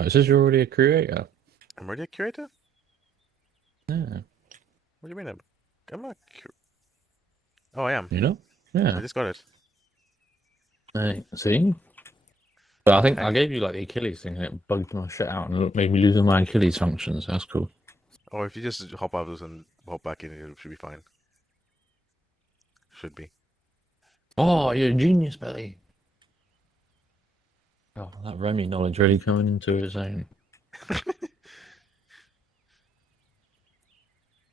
It says you're already a creator. I'm already a curator? Yeah. What do you mean I'm not Oh, I am. You know? I Yeah. just got it. Hey, see? But I think Heck. I gave you like the Achilles thing and it bugged my shit out and made me lose all my Achilles functions. That's cool. Or if you just hop out of this and hop back in, it should be fine. Should be. Oh, you're a genius, Billy. Oh, that Remy knowledge really coming into its own.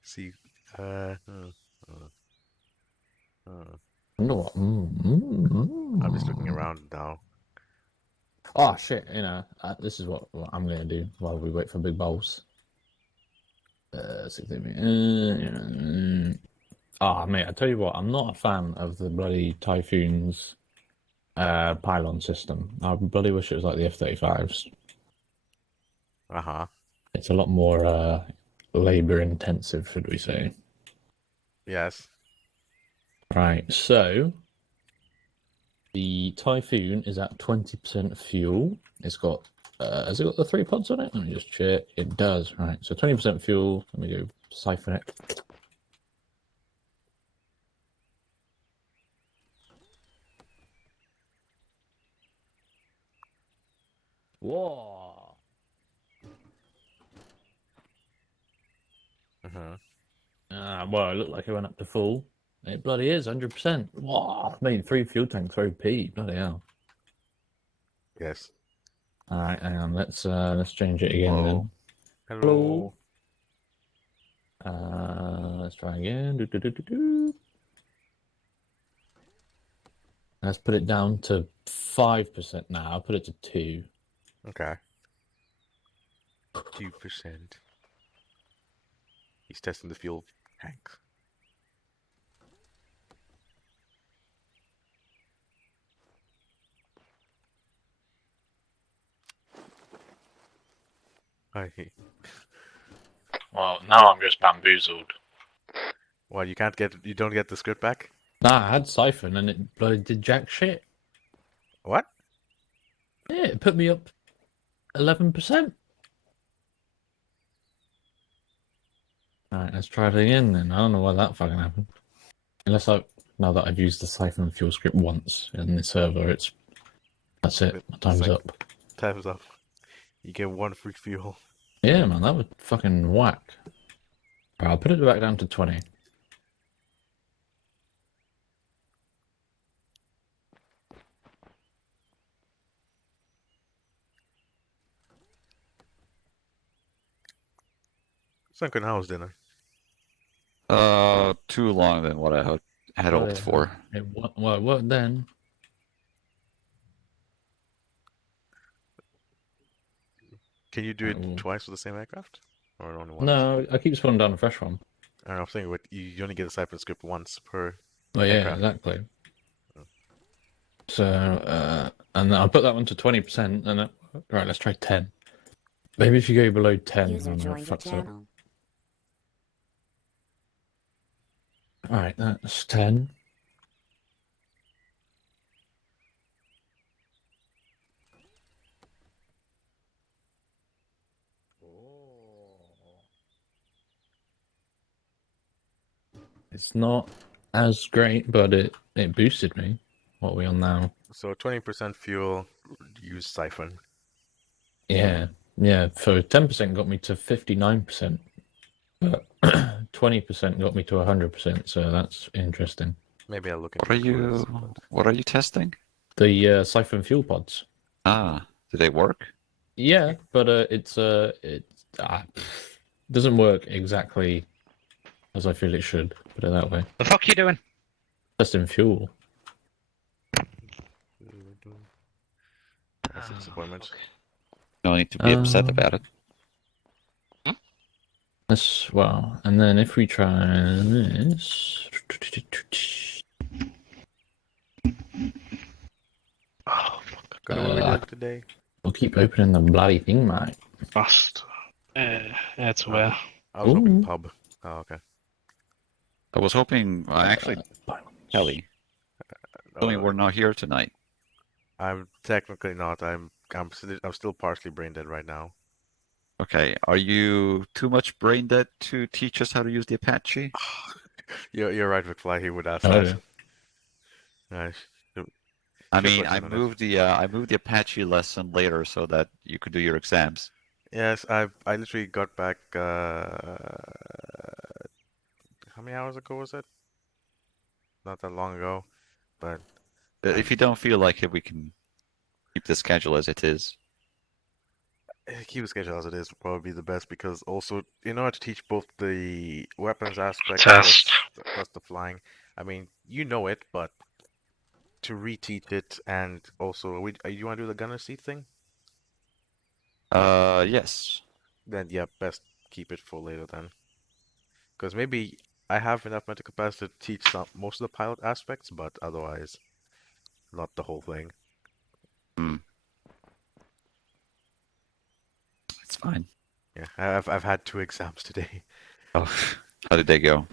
See, You know what? I'm just looking around now. Oh shit! This is what I'm gonna do while we wait for big bowls. 16. Mate, I tell you what, I'm not a fan of the bloody Typhoon's pylon system. I bloody wish it was like the F-35s. Uh-huh. It's a lot more labor intensive, should we say? Yes. Right. So the Typhoon is at 20% fuel. It's got has it got the 3 pods on it? Let me just check. It does. Right. So 20% fuel. Let me go siphon it. Whoa. Well, it looked like it went up to full. It bloody is 100%. Wow. Made 3 fuel tanks OP. Bloody hell. Yes. All right, hang on. Let's change it again then. Hello. Let's try again. Let's put it down to 5% now. I'll put it to 2. Okay. 2%. He's testing the fuel tanks. Well, now I'm just bamboozled. Well, you don't get the script back? Nah, I had Siphon and it bloody did jack shit. What? Yeah, it put me up 11%. Alright, let's try it again then. I don't know why that fucking happened. Now that I've used the Siphon fuel script once in the server, that's it. My time's up. Time's up. You get 1 free fuel. Yeah, man, that was fucking whack. Alright, I'll put it back down to 20. Sunken house dinner. Too long than what I had hoped for. Well, it worked then. Can you do it twice with the same aircraft? Or only once? No, I keep spawning down a fresh one. I don't know, I'm thinking you only get a Cypher script once per Oh yeah, aircraft. exactly. So, and I'll put that one to 20%, and right, let's try 10. Maybe if you go below 10, User then joined your fucks up. channel. Alright, that's 10. It's not as great, but it boosted me. What are we on now? So 20% fuel, use Siphon. Yeah. So 10% got me to 59%, but 20% got me to 100%. So that's interesting. Maybe I'll look into What are you testing? The Siphon fuel pods. Do they work? Yeah, but it doesn't work exactly as I feel it should. Put it that way. The fuck you doing? Testing fuel. That's a disappointment. Okay. No need to be upset about it. Well, and then if we try this. Oh, fuck. Got a work today. We'll keep opening the bloody thing, mate. Fast. It's where. I was hoping pub. Oh, okay. I was hoping, Kelly, tell me we're not here tonight. I'm technically not. I'm I'm still partially brain dead right now. Okay, are you too much brain dead to teach us how to use the Apache? You're right, McFly. He would ask Oh, that. yeah. I I should mean, put you on it. I moved the Apache lesson later so that you could do your exams. Yes, I literally got back. How many hours ago was it? Not that long ago, but If I'm you don't feel like it, we can keep the schedule as it is. keep the schedule as it is would probably be the best because also in order to teach both the weapons aspect Test. plus the flying. I mean, you know it, but to reteach it and also you want to do the gunner seat thing? Yes. Then yeah, best keep it for later then. Because maybe I have enough mental capacity to teach most of the pilot aspects, but otherwise, not the whole thing. Hmm. It's fine. Yeah, I've had 2 exams today. Oh, how did they go?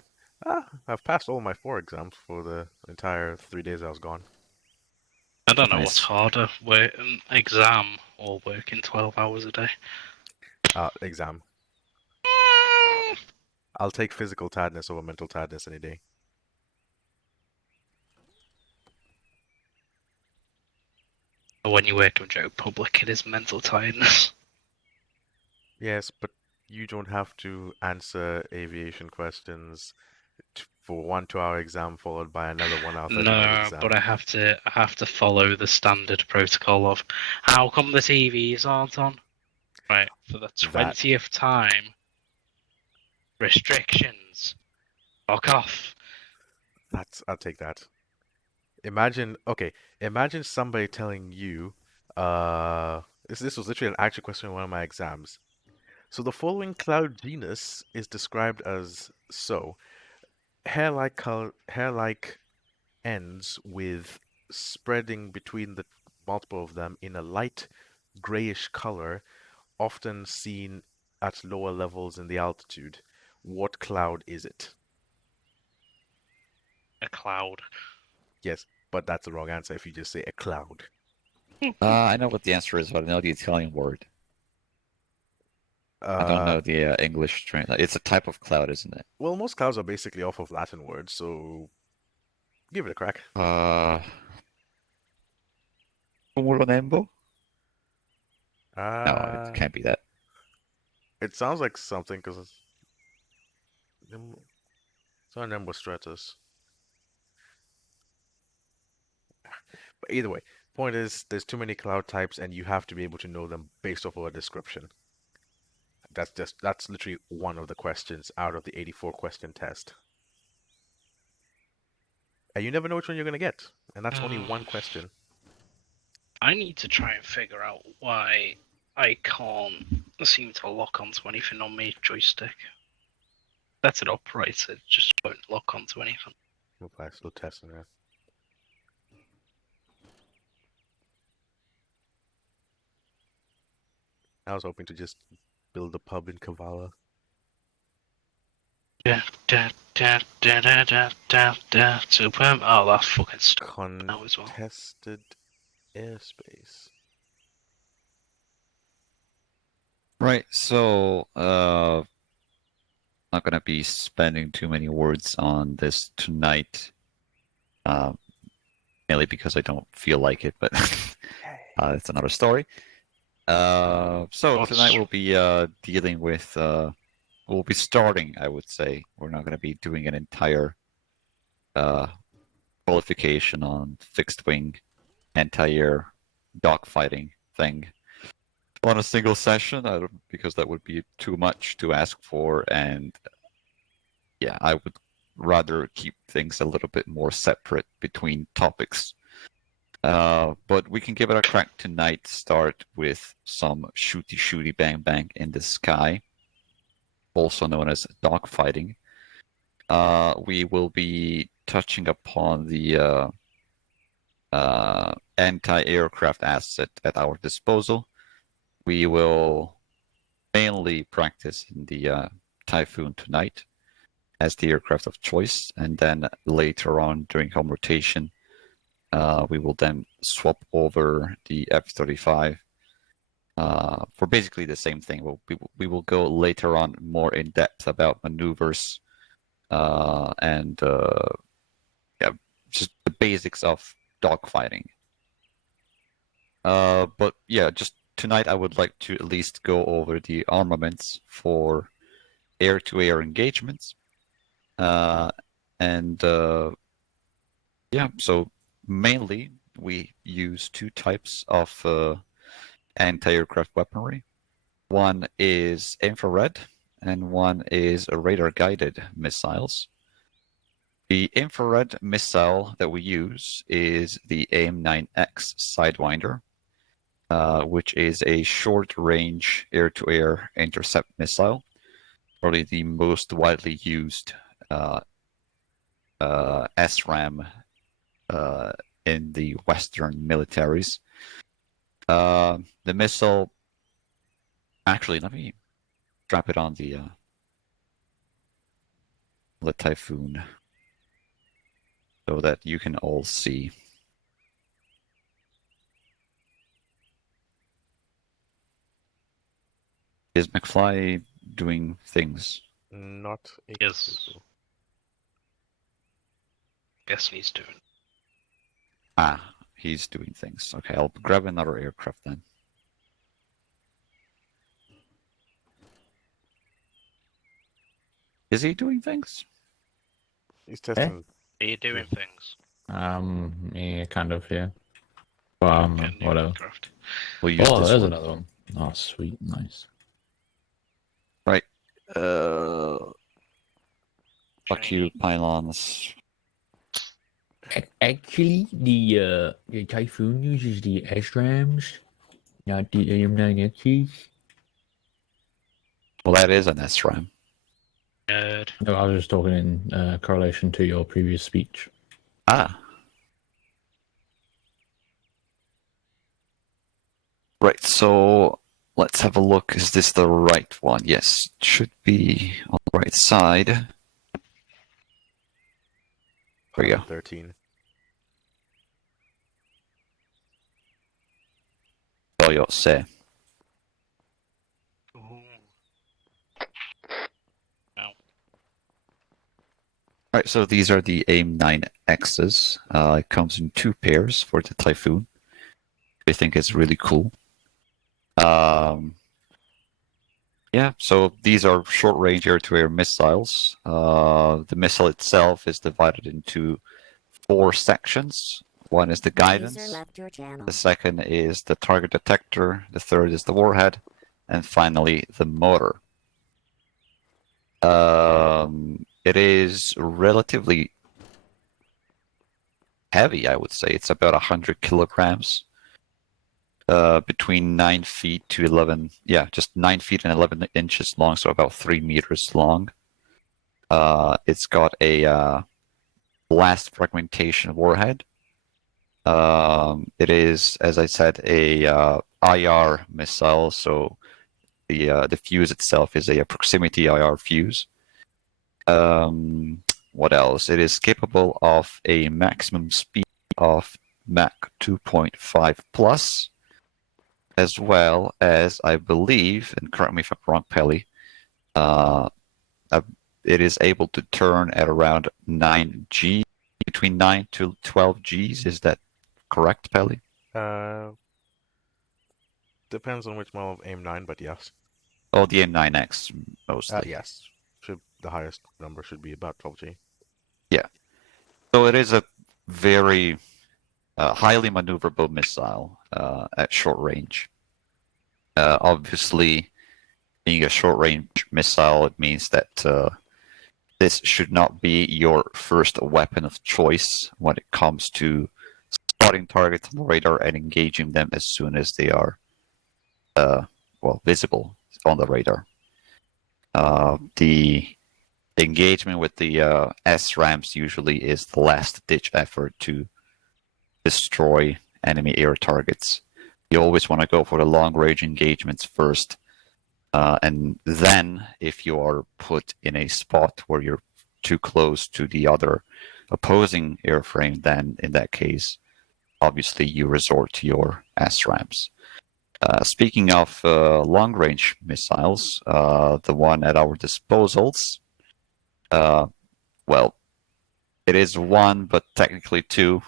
I've passed all my 4 exams for the entire 3 days I was gone. I don't know what's Nice. harder, an exam or working 12 hours a day. Exam. I'll take physical tiredness over mental tiredness any day. When you work in Joe Public, it is mental tiredness. Yes, but you don't have to answer aviation questions for 1 2-hour exam followed by another 1 hour 30-minute No, exam. but I have to follow the standard protocol of how come the TVs aren't on? Right, for the That 20th time. Restrictions. Fuck off. I'll take that. Imagine somebody telling you, this was literally an actual question in one of my exams. So the following cloud genus is described as so: hair-like ends with spreading between the multiple of them in a light grayish color, often seen at lower levels in the altitude. What cloud is it? A cloud. Yes, but that's the wrong answer if you just say a cloud. I know what the answer is, but I know the Italian word. I don't Uh, know the English translation. It's a type of cloud, isn't it? well, most clouds are basically off of Latin words, so give it a crack. Uh, Cumulonembo? No, it Uh, can't be that. it sounds like something because it's not Nimbus Stratus. But either way, point is, there's too many cloud types, and you have to be able to know them based off of a description. That's literally one of the questions out of the 84 question test. And you never know which one you're gonna get, and that's only one question. I need to try and figure out why I can't seem to lock onto anything on my joystick. Set it up right, it just won't lock onto anything. Okay, still testing that. I was hoping to just build a pub in Kavala. Super. Oh, that's fucking stuck now as well. Contested airspace. Right, so not gonna be spending too many words on this tonight. Mainly because I don't feel like it, but it's another story. So tonight we'll be dealing with we'll be starting, I would say. We're not gonna be doing an entire qualification on fixed wing anti-air dogfighting thing on a single session, because that would be too much to ask for, and yeah, I would rather keep things a little bit more separate between topics. But we can give it a crack tonight. Start with some shooty bang bang in the sky, also known as dogfighting. We will be touching upon the anti-aircraft asset at our disposal. We will mainly practice in the Typhoon tonight as the aircraft of choice, and then later on during home rotation, we will then swap over the F-35 for basically the same thing. We will go later on more in depth about maneuvers and yeah, just the basics of dogfighting. But yeah, just tonight I would like to at least go over the armaments for air-to-air engagements. And yeah, so mainly we use two types of anti-aircraft weaponry. One is infrared, and one is radar-guided missiles. The infrared missile that we use is the AIM-9X Sidewinder, which is a short-range air-to-air intercept missile, probably the most widely used SRAM in the Western militaries. The missile, actually, let me strap it on the Typhoon so that you can all see. Is McFly doing things? Not a Yes. clue. Guess he's doing. Ah, he's doing things. Okay, I'll grab another aircraft then. Is he doing things? He's testing. Are you doing things? Yeah, kind of, yeah. Get a new Whatever. aircraft. We'll use Oh, this there's one. another one. Oh, sweet, nice. Right. Fuck you, Shiny. pylons. Actually, the Typhoon uses the SRAMs, not the AIM-9Xs. Well, that is an SRAM. Nerd. No, I was just talking in correlation to your previous speech. Ah. Right, so let's have a look. Is this the right one? Yes, it should be on the right side. There we go. 13. Vad jag säger. Ooh. Alright, so these are the AIM-9Xs. It comes in two pairs for the Typhoon. I think it's really cool. Yeah, so these are short-range air-to-air missiles. The missile itself is divided into 4 sections. One is the guidance, the second is the target detector, the third is the warhead, and finally the motor. It is relatively heavy, I would say. It's about 100 kilograms. Between 9 feet to 11, yeah, just 9 feet and 11 inches long, so about 3 meters long. It's got a blast fragmentation warhead. It is, as I said, a IR missile, so the fuse itself is a proximity IR fuse. What else? It is capable of a maximum speed of Mach 2.5 plus, as well as, I believe, and correct me if I'm wrong, Pelly, it is able to turn at around 9G, between 9 to 12 Gs. Is that correct, Pelly? Depends on which model of AIM-9, but yes. Oh, the M9X mostly. Yes. The highest number should be about 12G. So it is a very highly maneuverable missile at short range. Obviously, being a short range missile, it means that this should not be your first weapon of choice when it comes to spotting targets on the radar and engaging them as soon as they are visible on the radar. The engagement with the SRAMs usually is the last-ditch effort to destroy enemy air targets. You always want to go for the long-range engagements first, and then if you are put in a spot where you're too close to the other opposing airframe, then in that case, obviously you resort to your SRAMs. Speaking of long-range missiles, the one at our disposals, well, it is one, but technically two.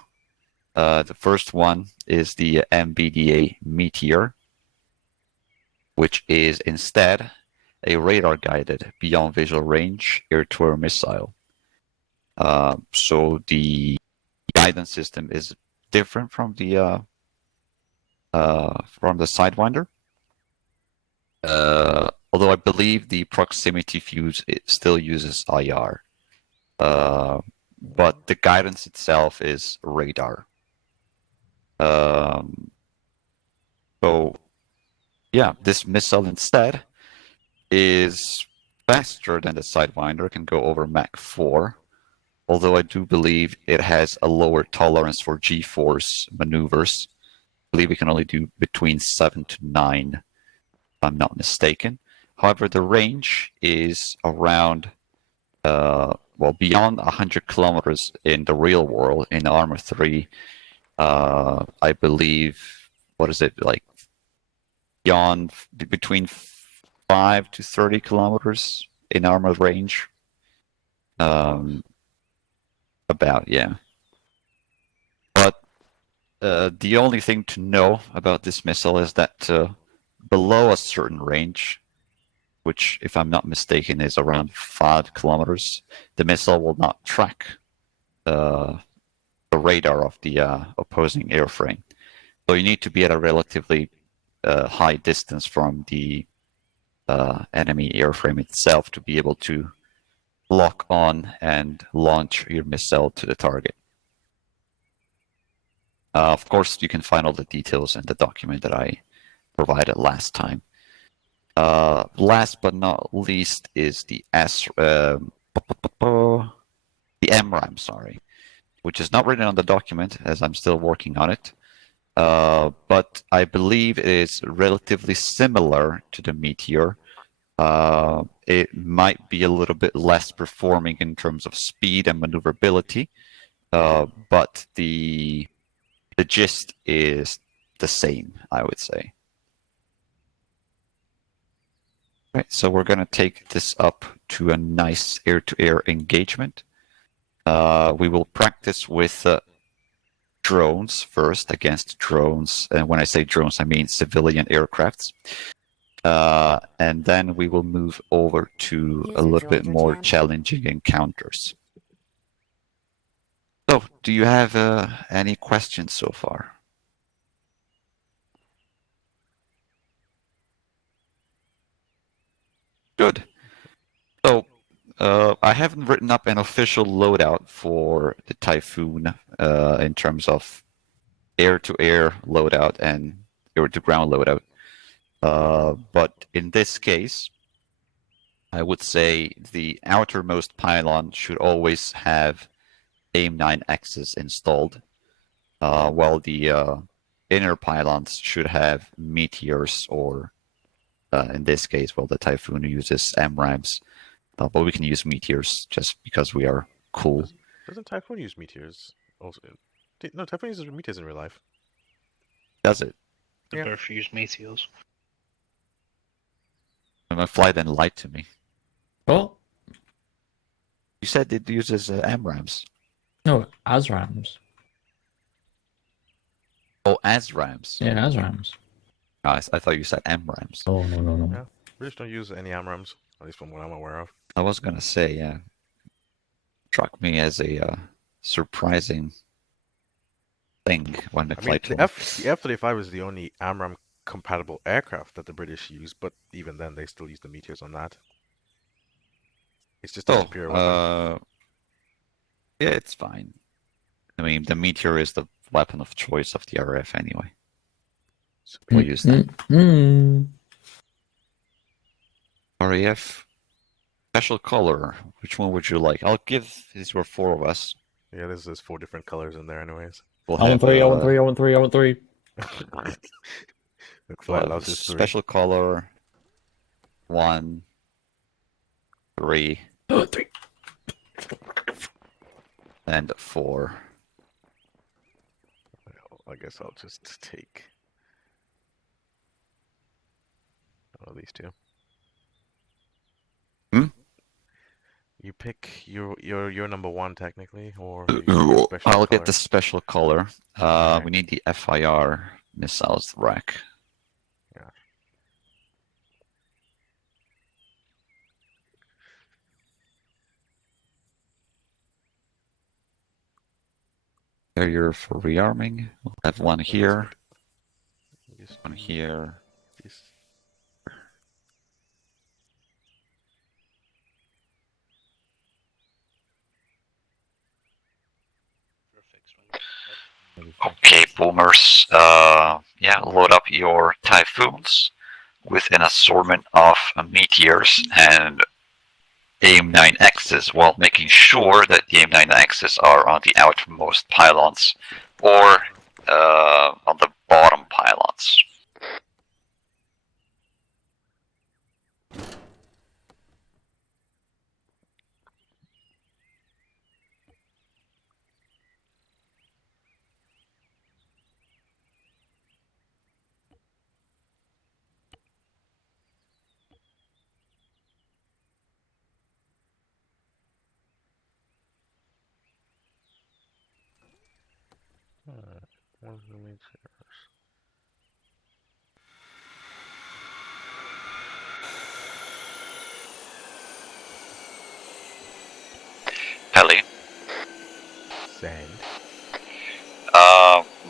The first one is the MBDA Meteor, which is instead a radar-guided, beyond visual range air-to-air missile. So the guidance system is different from the Sidewinder. Although I believe the proximity fuse it still uses IR, but the guidance itself is radar. So yeah, this missile instead is faster than the Sidewinder, can go over Mach 4, although I do believe it has a lower tolerance for G-force maneuvers. I believe it can only do between 7 to 9, if I'm not mistaken. However, the range is around, beyond 100 kilometers in the real world. In Arma 3, I believe, what is it, like beyond, between 5 to 30 kilometers in Arma range. About, yeah. But the only thing to know about this missile is that below a certain range, which, if I'm not mistaken, is around 5 kilometers, the missile will not track the radar of the opposing airframe. So you need to be at a relatively high distance from the enemy airframe itself to be able to lock on and launch your missile to the target. Of course, you can find all the details in the document that I provided last time. Last but not least is the MRAM, sorry, which is not written on the document as I'm still working on it. But I believe it is relatively similar to the Meteor. It might be a little bit less performing in terms of speed and maneuverability, but the gist is the same, I would say. Right, so we're going to take this up to a nice air-to-air engagement. We will practice with drones first, against drones. And when I say drones, I mean civilian aircrafts. And then we will move over to a little bit more challenging encounters. So, do you have any questions so far? Good. So, I haven't written up an official loadout for the Typhoon in terms of air-to-air loadout and air-to-ground loadout. But in this case, I would say the outermost pylon should always have AIM-9Xs installed, while the inner pylons should have meteors, or in this case, well, the Typhoon uses MRAMs, but we can use meteors just because we are cool. Doesn't Typhoon use meteors? Also, no, Typhoon uses meteors in real life. Does it? They Yeah. both use meteors. My fly then lied to me. What? You said it uses MRAMs. No, ASRAMs. Oh, ASRAMs. Yeah, ASRAMs. Oh, I thought you said MRAMs. Oh, no. Yeah. British don't use any AMRAMs, at least from what I'm aware of. I was gonna say, yeah. Struck me as a surprising thing when I I mean, flight the F-35 is the only AMRAM compatible aircraft that the British use, but even then they still use the meteors on that. It's just a superior weapon. Yeah, it's fine. I mean, the meteor is the weapon of choice of the RAF anyway. We'll use that. RAF special color. Which one would you like? I'll give. These were 4 of us. Yeah, there's 4 different colors in there, anyways. We'll I want three. I want three. McFly loves his 3. Special color 1, 3, 3. and 4. I guess I'll just take of these two. Hmm? You pick your number one technically, or you get a special I'll color. get the special color. Okay. We need the FIR missiles rack. Yeah. Carrier for rearming. We'll have one Oh, that's here, good. Just one do here. this. Okay, boomers. Yeah, load up your typhoons with an assortment of meteors and AIM-9Xs, while making sure that the AIM-9Xs are on the outermost pylons or on the bottom pylons. What's the main Pelly. Sand.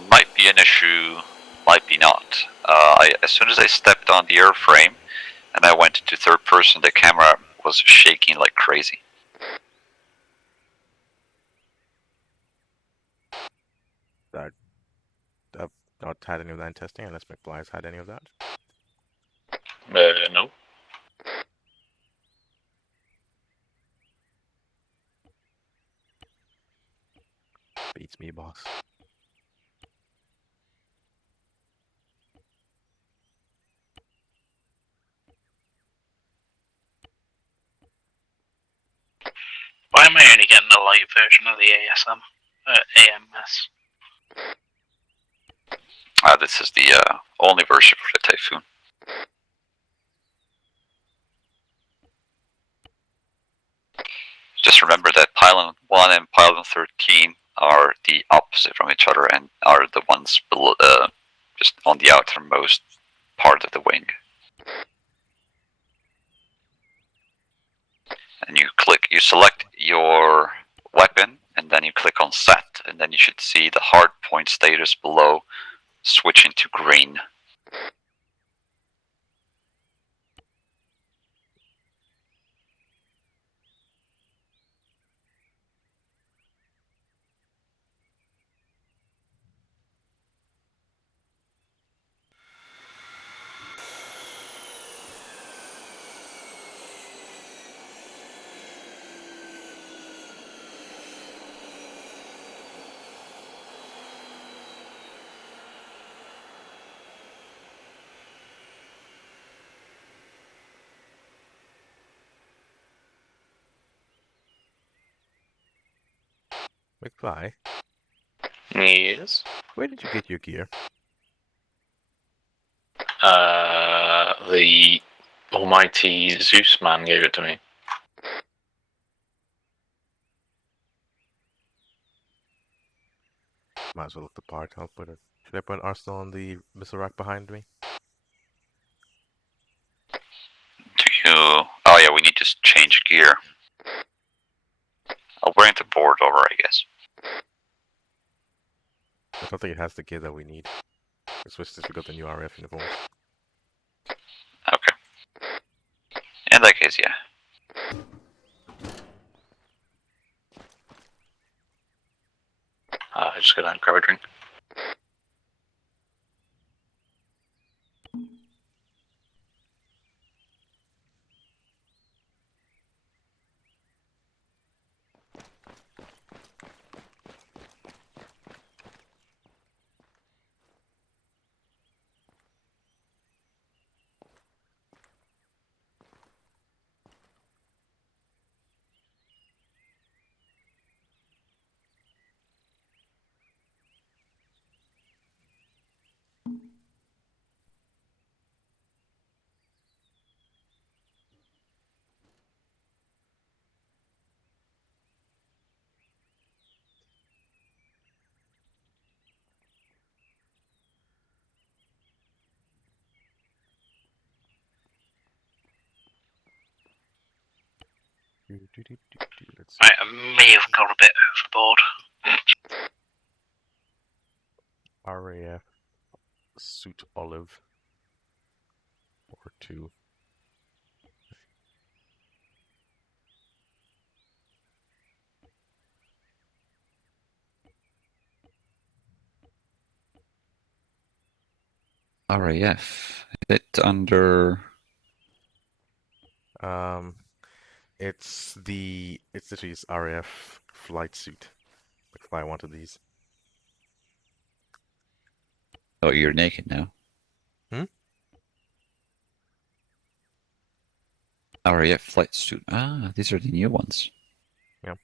Might be an issue, might be not. As soon as I stepped on the airframe and I went into third person, the camera was shaking like crazy. I've not had any of that in testing, unless McFly's had any of that. No. Beats me, boss. Why am I only getting the light version of the ASM? AMS. This is the only version for the Typhoon. Just remember that pylon 1 and pylon 13 are the opposite from each other and are the ones below, just on the outermost part of the wing. And you select your weapon, and then you click on set, and then you should see the hard point status below switching to green. McFly, Yes. where did you get your gear? The almighty Zeus man gave it to me. Might as well look the part. I'll put it. Should I put Arsenal on the missile rack behind me? Oh yeah, we need to change gear. I'll bring the board over, I guess. I don't think it has the gear that we need. Especially since we got the new RF uniform. Okay. In that case, yeah. I just go down and grab a drink. Let's see. Right, I may have gone a bit overboard. RAF suit olive or 2. RAF. Is it under? It's literally this RAF flight suit. Like if I wanted these. Oh, you're naked now. Hmm? RAF flight suit. Ah, these are the new ones. Yeah.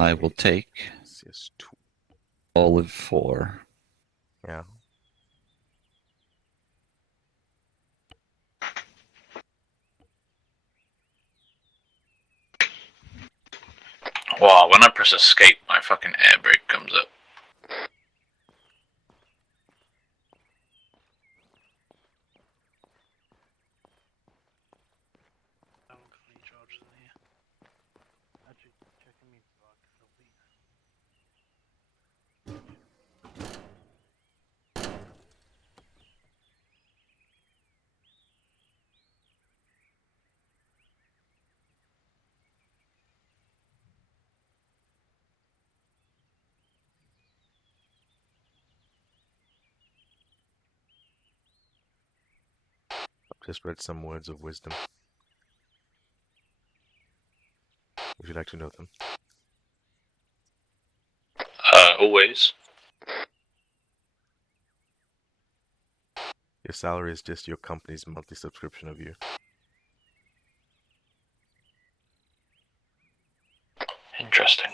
I will take CS2. olive 4. Yeah. Wow, when I press escape, my fucking air brake comes up. I haven't got any charges in here. Actually, checking me into that, because I'll be... I've just read some words of wisdom. Would you like to know them? Always. Your salary is just your company's monthly subscription of you. Interesting.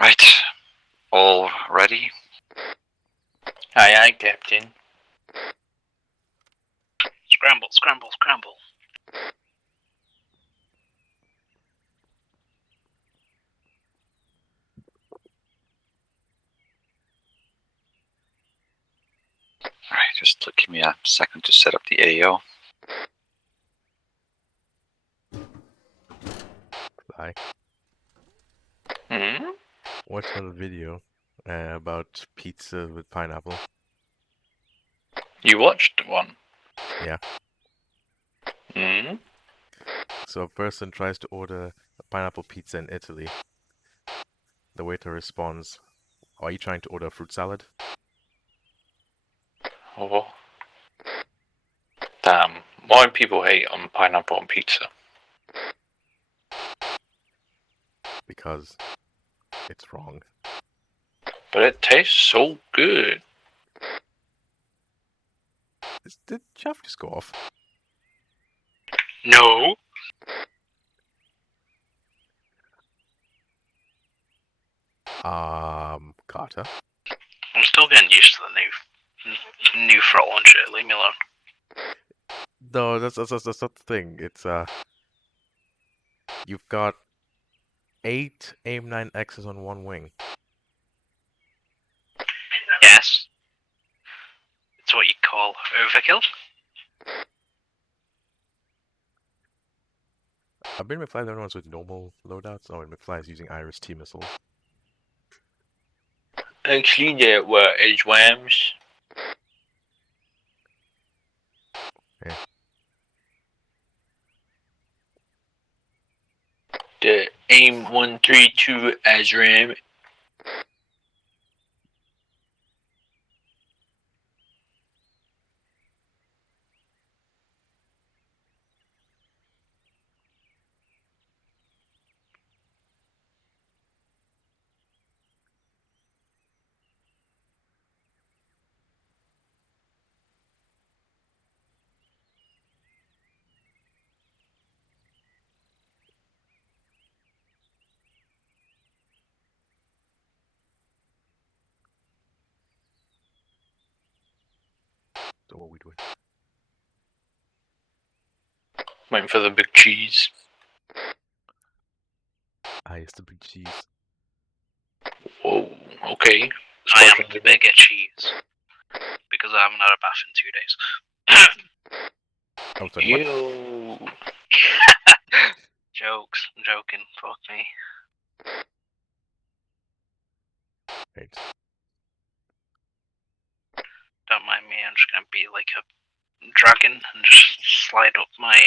Right. All ready? Aye, aye, Captain. Scramble, scramble, scramble. Alright, just give me a second to set up the AO. I Hmm? watched another video about pizza with pineapple. You watched one? Yeah. Hmm? So a person tries to order a pineapple pizza in Italy. The waiter responds, "Are you trying to order a fruit salad?" Oh. Damn. Why do people hate on pineapple on pizza? Because it's wrong. But it tastes so good. Did Jeff just go off? No! Carter. I'm still getting used to the new throttle and shit. Leave me alone. No, that's not the thing. It's you've got 8 AIM-9Xs on one wing. Yes. It's what you call overkill. British McFly are the only ones with normal loadouts. Oh, and McFly is using Iris T missiles. Actually, there were HWAMs. Yeah. The AIM-132 ASRAM. So what we doing? Waiting for the big cheese. It's the big cheese. Whoa, okay. I am Sparkling the bit. bigger cheese because I haven't had a bath in 2 days. Oh, sorry, what? Ew. Jokes. I'm joking. Fuck me. Right. Don't mind me. I'm just gonna be like a dragon and just slide up my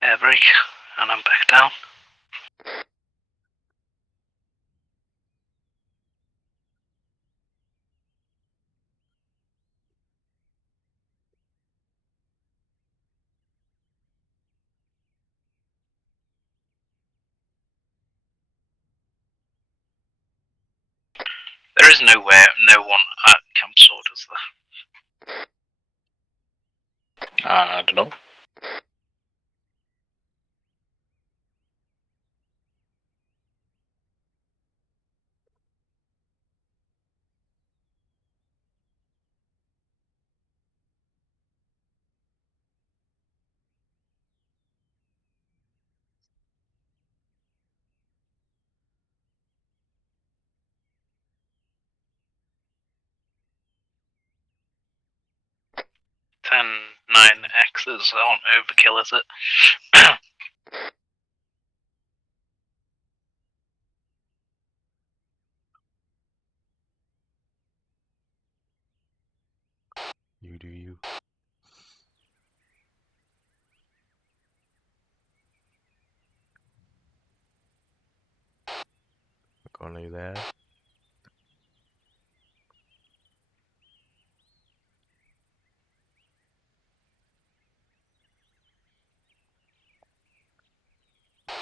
air brake, and I'm back down. There is no one at Camp Sword, is there? I don't know. Ten 9Xs aren't overkill, is it? You do you. Currently there.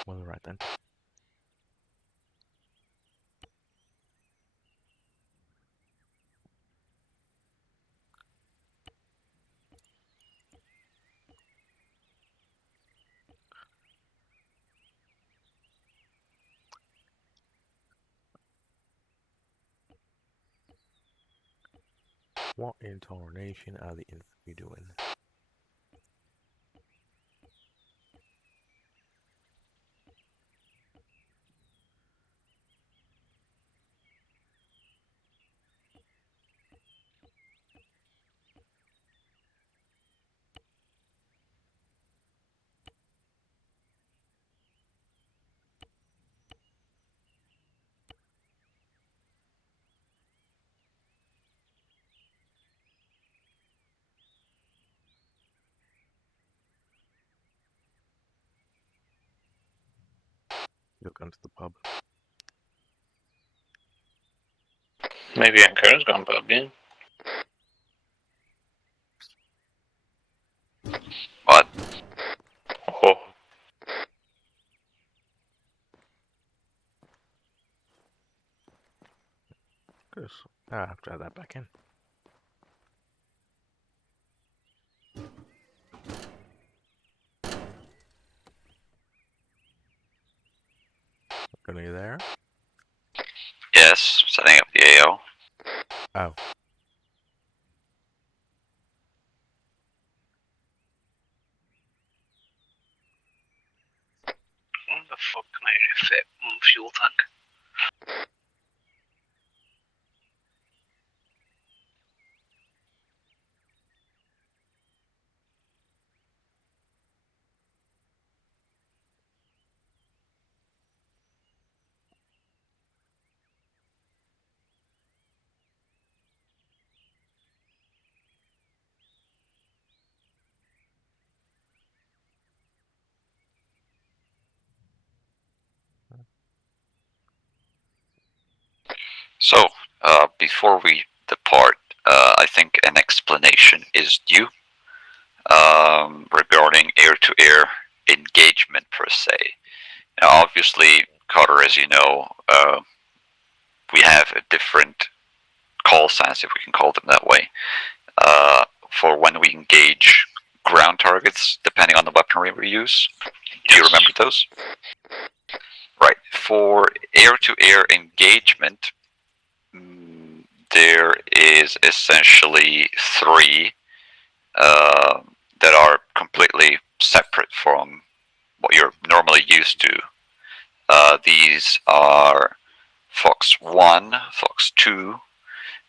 Well, right then. What in tarnation are the infantry doing? Look onto the pub. Maybe Ankara's gone pub, yeah. What? Oh, Cause I have to add that back in. Currently there. Yes, setting up the AO. Oh. What the fuck can I only fit one fuel tank? before we depart, I think an explanation is due regarding air-to-air engagement per se. Now, obviously, Carter, as you know, we have a different call signs, if we can call them that way, for when we engage ground targets, depending on the weaponry we use. Do you remember those? Right. For air-to-air engagement, there is essentially three that are completely separate from what you're normally used to. These are Fox 1, Fox 2,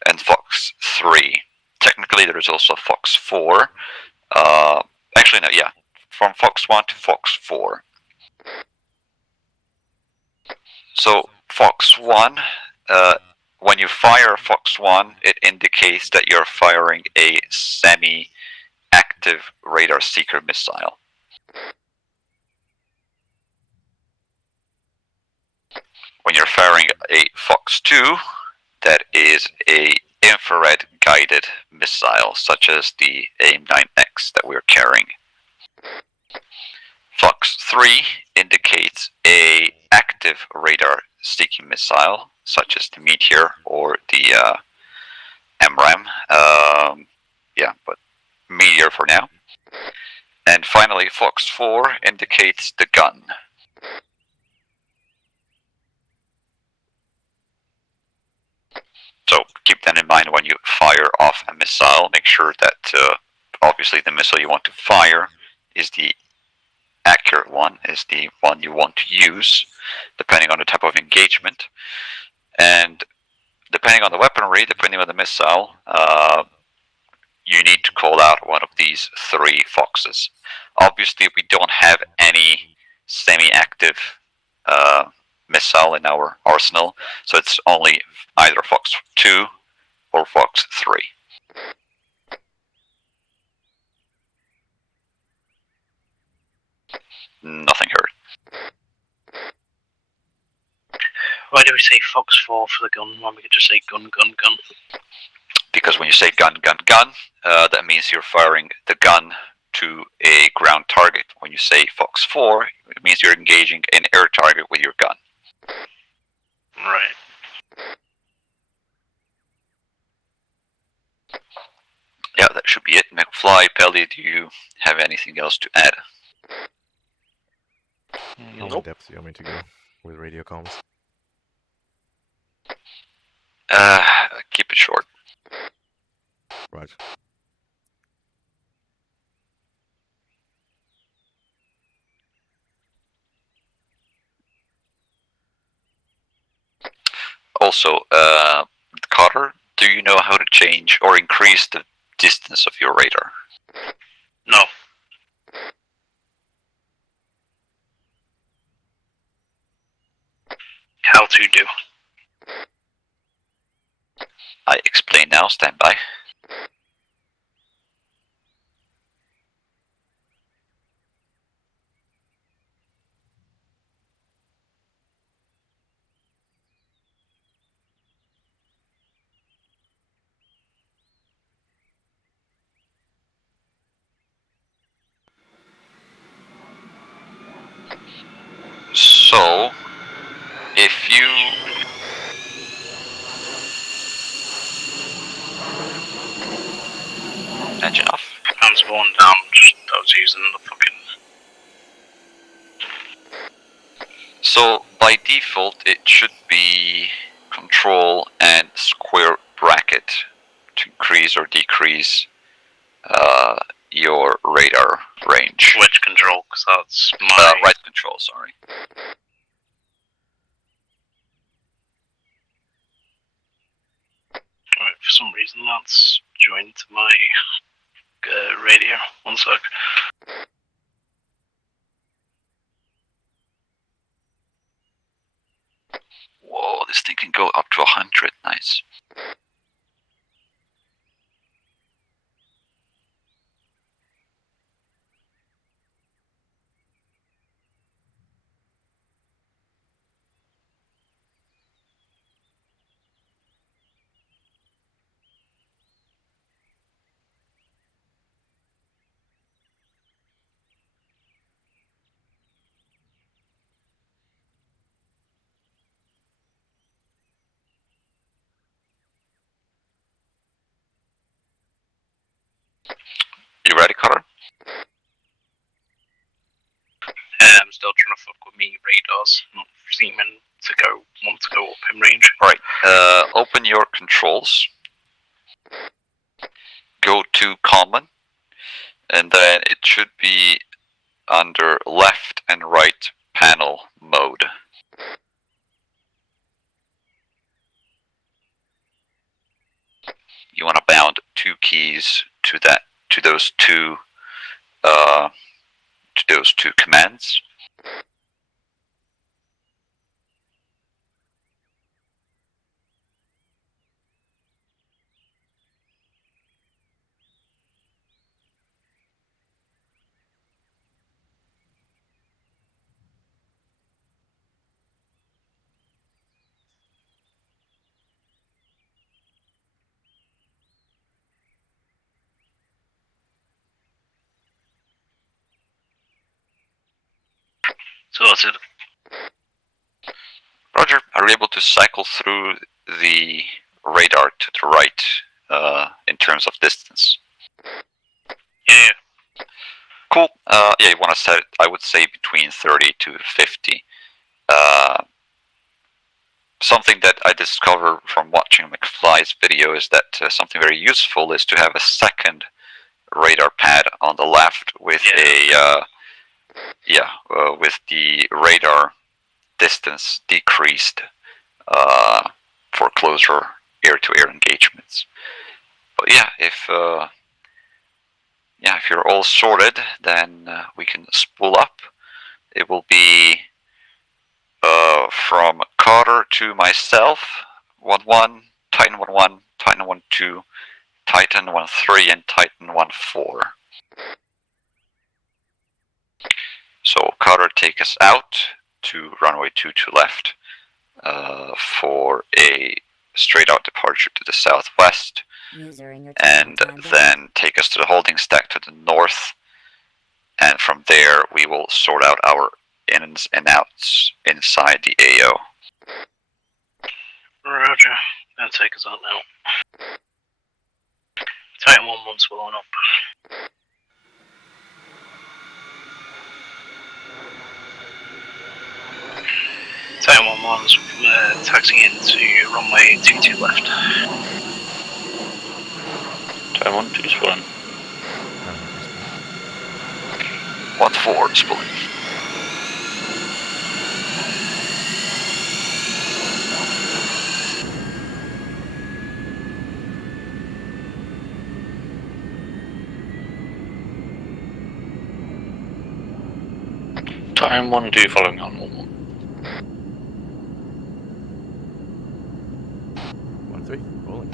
and Fox 3. Technically, there is also Fox 4. Actually, no, yeah. From Fox 1 to Fox 4. So, Fox 1, when you fire Fox 1, it indicates that you're firing a semi-active radar seeker missile. When you're firing a Fox 2, that is a infrared guided missile, such as the AIM-9X that we're carrying. Fox 3 indicates a active radar seeking missile, such as the Meteor or the MRAM. Yeah, but Meteor for now. And finally, Fox 4 indicates the gun. So keep that in mind when you fire off a missile. Make sure that obviously the missile you want to fire is the accurate one, is the one you want to use, depending on the type of engagement. And depending on the weaponry, depending on the missile, you need to call out one of these three foxes. Obviously, we don't have any semi-active missile in our arsenal, so it's only either Fox 2 or Fox 3. Nothing heard. Why do we say Fox 4 for the gun when we could just say gun, gun, gun? Because when you say gun, gun, gun, that means you're firing the gun to a ground target. When you say Fox 4, it means you're engaging an air target with your gun. Right. Yeah, that should be it. McFly, Pelly, do you have anything else to add? How in depth do you want me to go with radio comms? Keep it short. Right. Also, Carter, do you know how to change or increase the distance of your radar? No. How to do. I explain now, stand by. So, if you... Engine off. Hands worn down, just I was using the fucking... So, by default, it should be control and square bracket to increase or decrease your radar range. Wedge control, because that's my... Right control, sorry. Right, for some reason that's joined to my radio. One sec. Whoa, this thing can go up to 100, nice. still trying to fuck with me radars, not seeming to want to go up in range. Right. Open your controls. Go to common, and then it should be under left and right panel mode. You want to bound 2 keys to those two commands. Sorted. Roger. Are you able to cycle through the radar to the right in terms of distance? Yeah. Cool. Yeah, you want to set it, I would say, between 30 to 50. Something that I discovered from watching McFly's video is that something very useful is to have a second radar pad on the left with with the radar distance decreased for closer air-to-air engagements. But yeah, if you're all sorted, then we can spool up. It will be from Carter to myself, 1-1, Titan 1-1, Titan 1-2, Titan 1-3, and Titan 1-4. So Carter, take us out to runway 22 left for a straight out departure to the southwest, and then take us to the holding stack to the north, and from there we will sort out our ins and outs inside the AO. Roger. Gonna take us out now. Titan 1-1's blowing up. Titan 1-1's taxiing into runway 22 left. Titan 1-2 spawning. 1-4 spooling. Titan 1-2 following on 1-1. 1-3, rolling.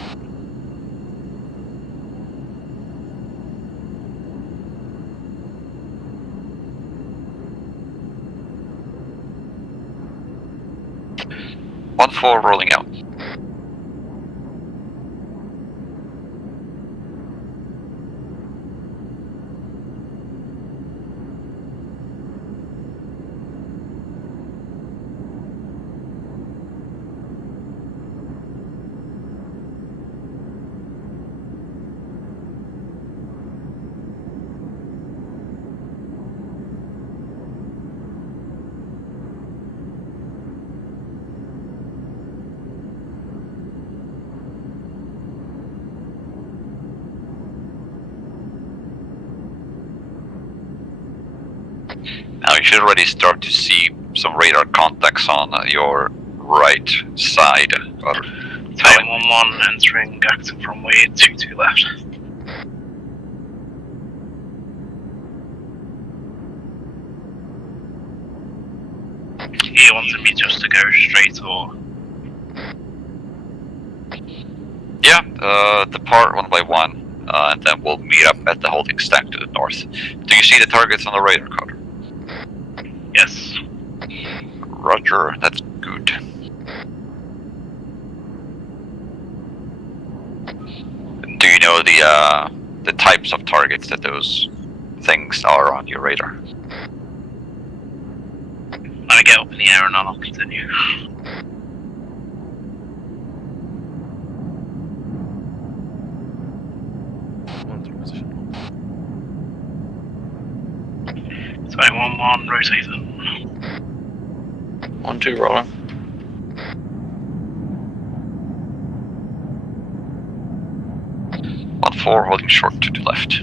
One 4 rolling out. Now you should already start to see some radar contacts on your right side. Titan 1-1 entering active runway 22 left. You wanted me just to go straight or? Yeah, depart 1 by 1, and then we'll meet up at the holding stack to the north. Do you see the targets on the radar, Carter? Yes. Roger, that's good. Do you know the types of targets that those things are on your radar? Let me get up in the air and then I'll continue. Titan 1-1 rotating. 1-2 rolling. On 4, holding short to the left.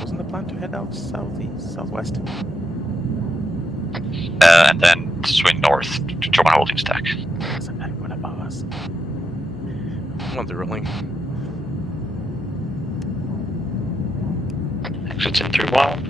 Wasn't the plan to head out southeast, southwest? And then swing north to join holding stack. Isn't that one above us? I'm on the rolling. Exits in through wild.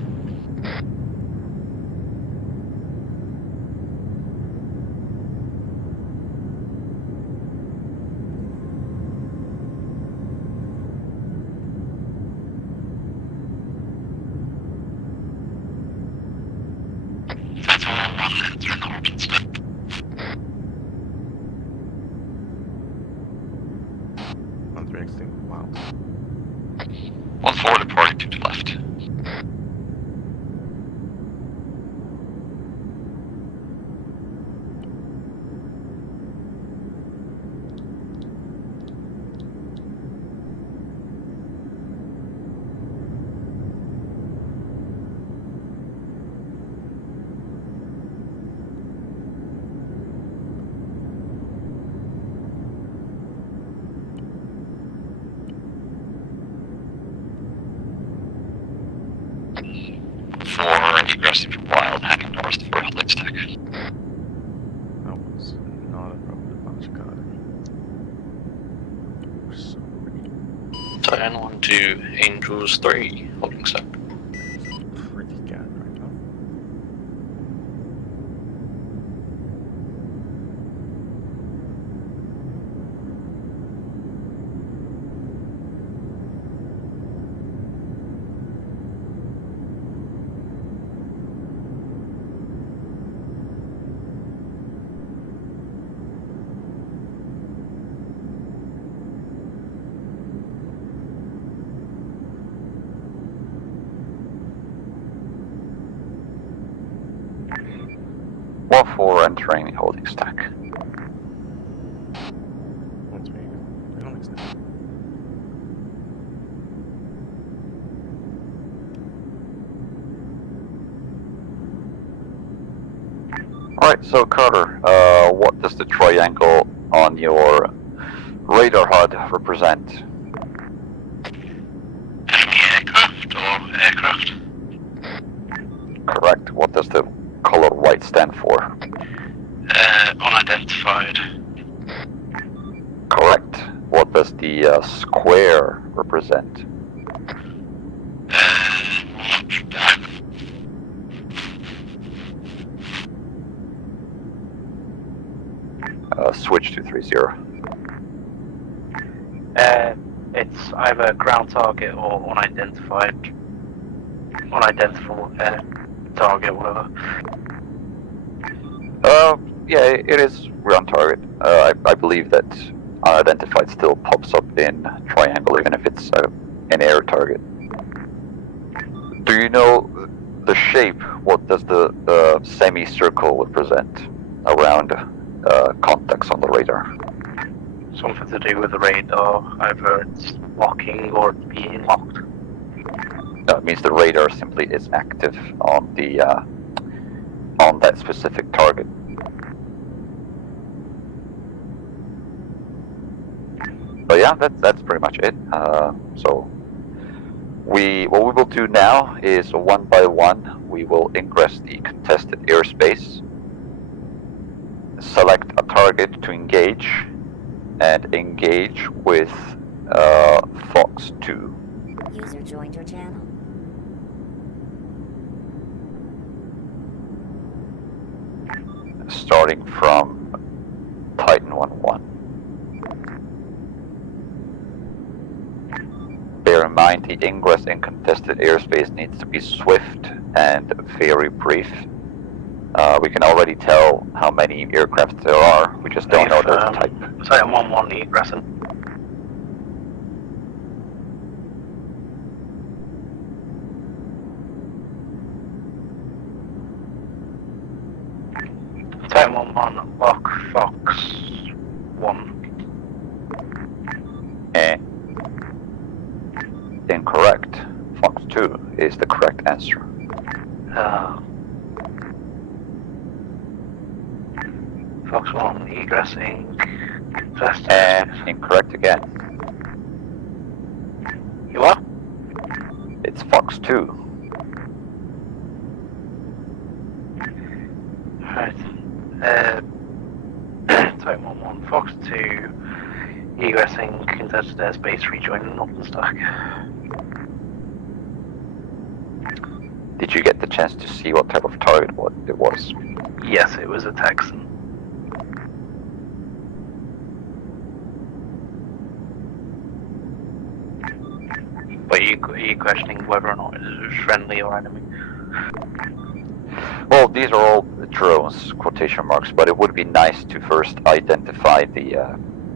On the exiting wild. 1-4, departing to the left. For aggressive wild, heading north for holding stack. That was not a problem. Much got it. So Diane 1-2 Angels 3 holding stack. pretty good right now. One 4 entering holding stack. Once we don't extend. Alright, so Carter, what does the triangle on your radar HUD represent? Enemy aircraft or aircraft? Correct. What does the color white stand for? Unidentified. Correct. What does the square represent? Switch to 3-0. It's either ground target or unidentified. Unidentifiable target, whatever. Yeah, it is ground target. I believe that unidentified still pops up in triangle, even if it's an air target. Do you know the shape? What does the semicircle represent around contacts on the radar? Something to do with the radar, either it's locking or it's being locked. No, it means the radar simply is active on the on that specific target. But yeah, that's pretty much it. So what we will do now is one by one. We will ingress the contested airspace, select a target to engage, and engage with Fox 2. User joined your channel. Starting from Titan 1-1. Bear in mind the ingress in contested airspace needs to be swift and very brief. We can already tell how many aircraft there are, we just don't know the type. Titan 1-1 the aggressor. Titan 1-1, lock Fox 1. incorrect. Fox 2 is the correct answer. Fox 1, egressing. And incorrect again. You are? It's Fox 2. Right. Type 1-1, Fox 2, egressing, contested airspace, rejoining Northern Stack. Did you get the chance to see what type of target it was? Yes, it was a Texan. But are you questioning whether or not it is friendly or enemy? Well, these are all drones, quotation marks, but it would be nice to first identify the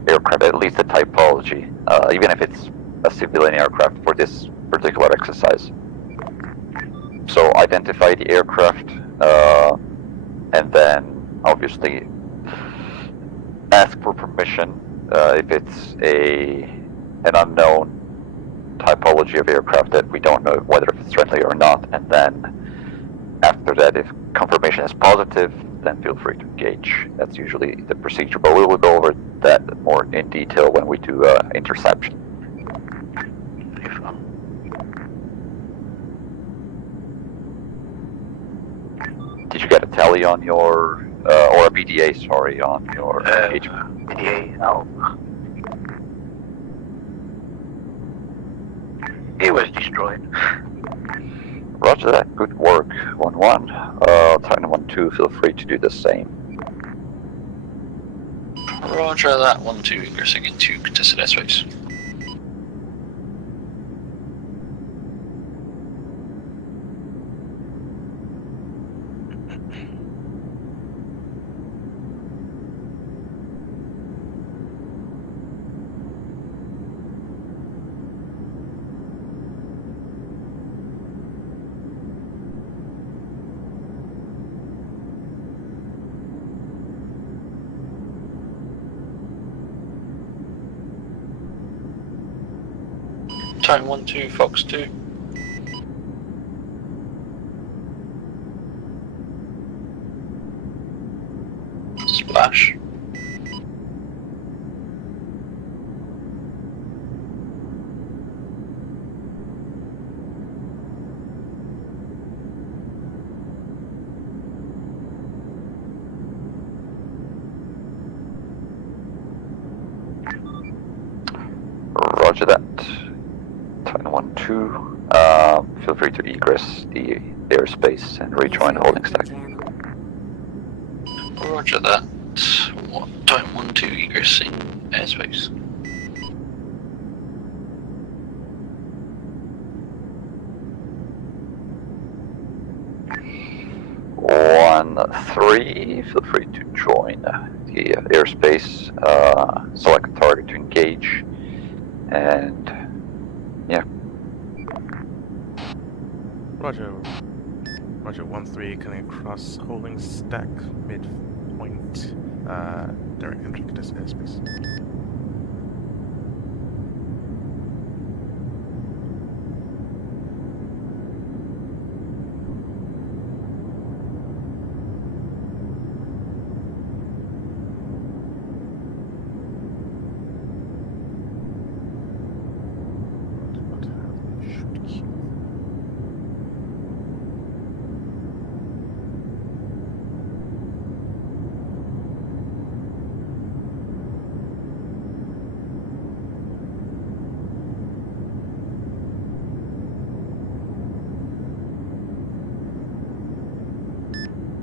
aircraft, at least the typology, even if it's a civilian aircraft for this particular exercise. So identify the aircraft, and then obviously ask for permission if it's an unknown typology of aircraft that we don't know whether it's friendly or not, and then after that, if confirmation is positive, then feel free to engage. That's usually the procedure, but we will go over that more in detail when we do interception. Did you get a tally on your, or a BDA, sorry, on your engagement? BDA, no. It was destroyed. Roger that, good work. 1-1. Titan 1-2, feel free to do the same. Roger that, 1-2, ingressing into contested airspace. Time 1-2, Fox 2. Splash. Roger that. Titan 1-2. Feel free to egress the airspace and rejoin the holding stack. Roger that. Time 1-2, egressing airspace. One 3, feel free to join the airspace, select a target to engage, and yeah. Roger. Roger, 1-3 coming across holding stack, midpoint, direct entry contested airspace.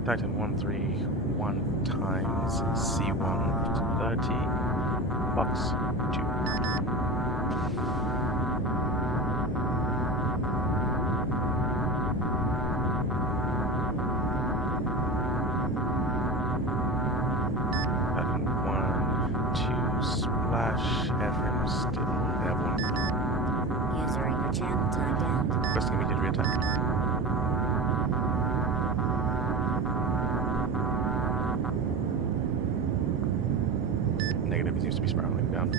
Titan 1-3, 1 times C1 30, Fox 2. Splash, FM still airborne. User in your channel timed out. Requesting immediate reattack. Negative, it seems to be spiraling down.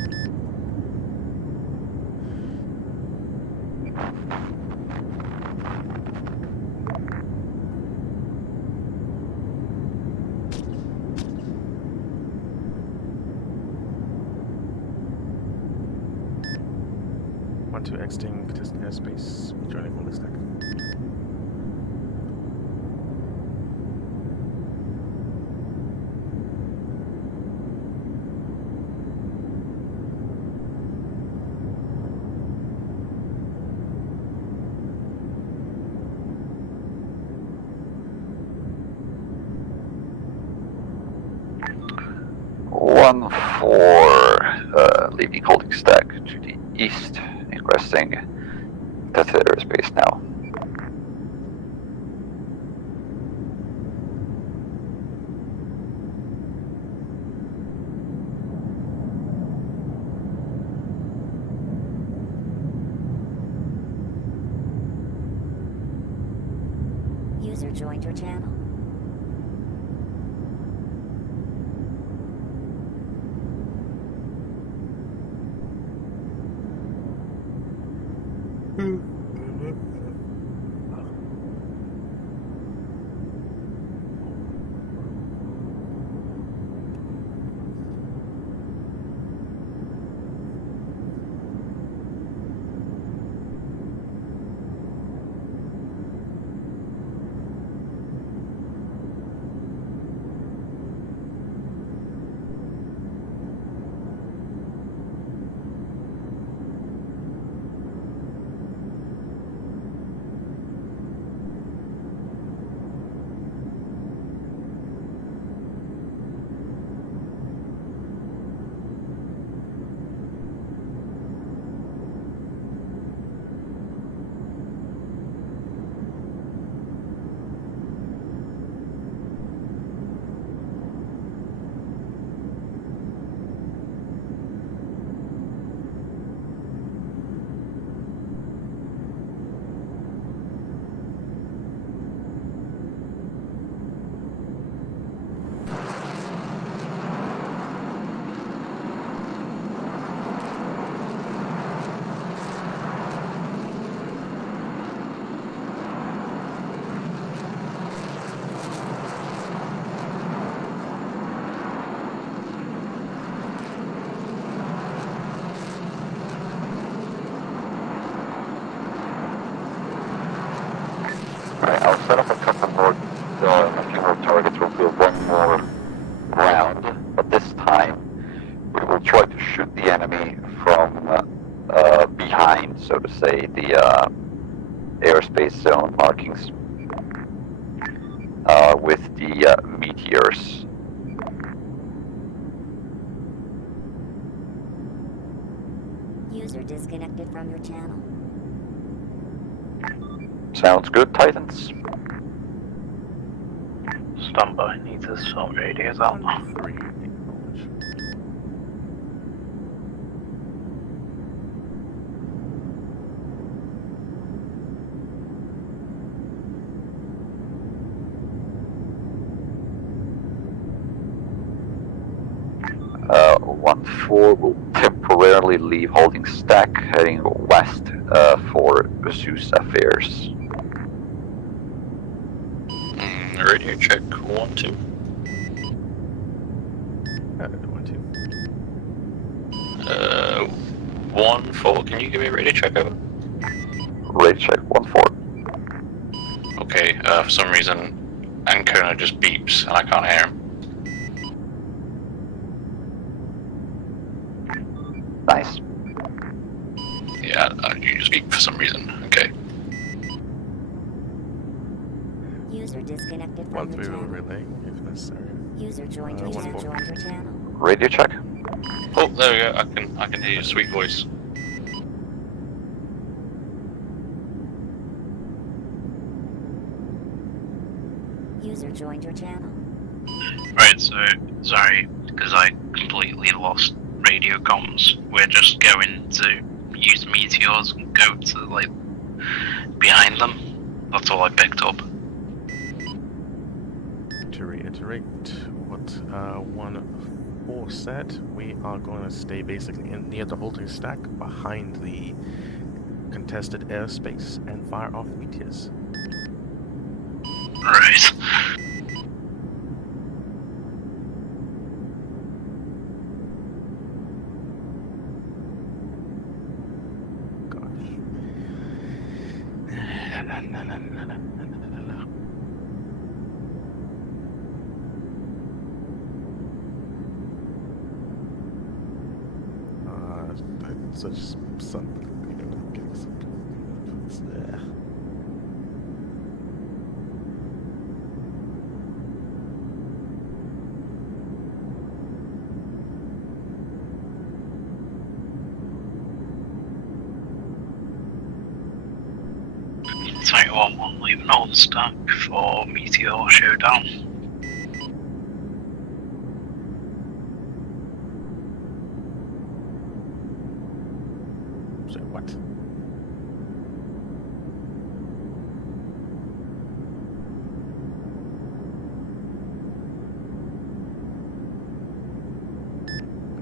1-2 exiting contested airspace, rejoining holding stack. One for leaving holding stack to the east, ingressing contested airspace now. User joined your channel. Alright, I'll set up a couple more, a few more targets. We'll do one more round, but this time we will try to shoot the enemy from behind, so to say, the airspace zone markings with the meteors. User disconnected from your channel. Sounds good, Titans? Standby, need to sort radios out. 1-3, acknowledge. Uh, 1-4 will temporarily leave holding stack, heading west for Zeus affairs. Radio check 1-2. 1-2. 1-4. Can you give me a radio check over? Radio check 1-4. Okay. For some reason, Ancona just beeps and I can't hear him. Nice. Yeah, you just beep for some reason. Okay. User disconnected from 1-3 your will channel. relay if necessary. User joined your 1-4. channel. Radio check. Oh, there we go. I can hear your sweet voice. User joined your channel. Right, so sorry, because I completely lost radio comms. We're just going to use meteors and go to like behind them. That's all I picked up. To reiterate what 1-4 said, we are going to stay basically near the holding stack behind the contested airspace and fire off meteors. Right. God. such some, getting some. Tell you what, I'm leaving all the stack for Meteor Showdown. So what?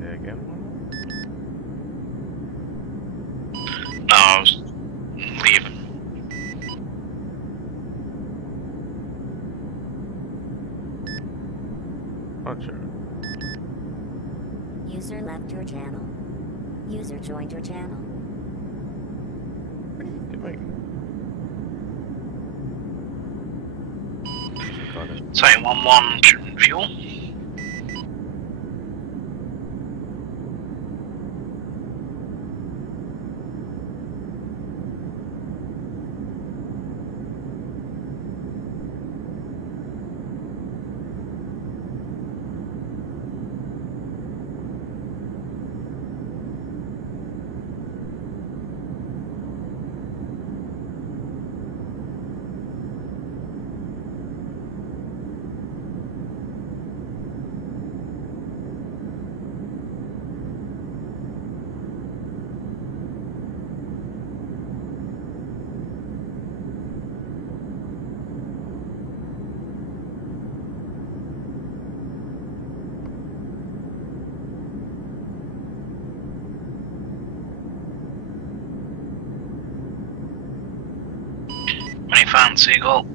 Again? No, I was leaving. Roger. User left your channel. User joined your channel. Got it. Titan 1-1 fuel. When you found Seagull,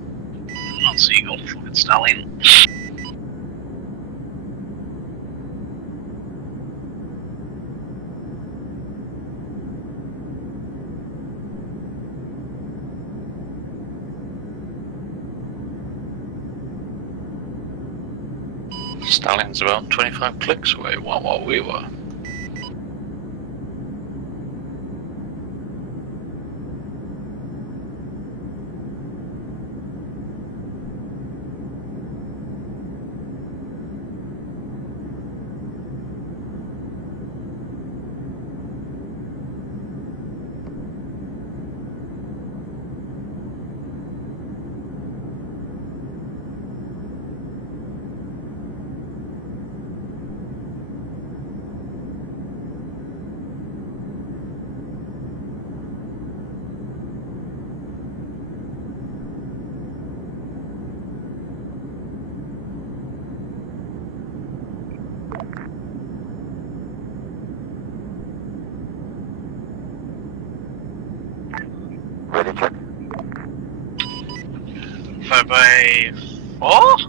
not Seagull, fucking Stallion. Stallion's about 25 clicks away, what we were. Ready, check. 5x4?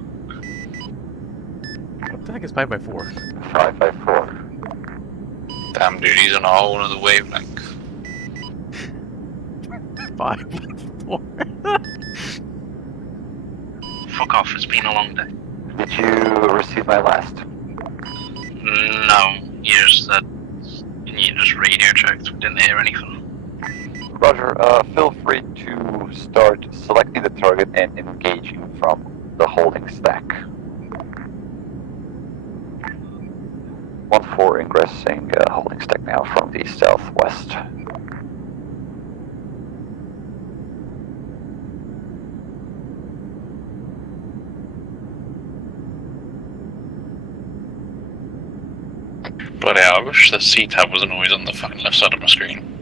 What the heck is 5x4? 5x4. Damn, dude, he's on a whole other wavelength. 5x4. Fuck off, it's been a long day. Did you receive my last? No, you just radio checked, we didn't hear anything. Roger, feel free to start selecting the target and engaging from the holding stack. 1-4 ingressing holding stack now from the southwest. Bloody hell, I wish the C-tab wasn't always on the fucking left side of my screen.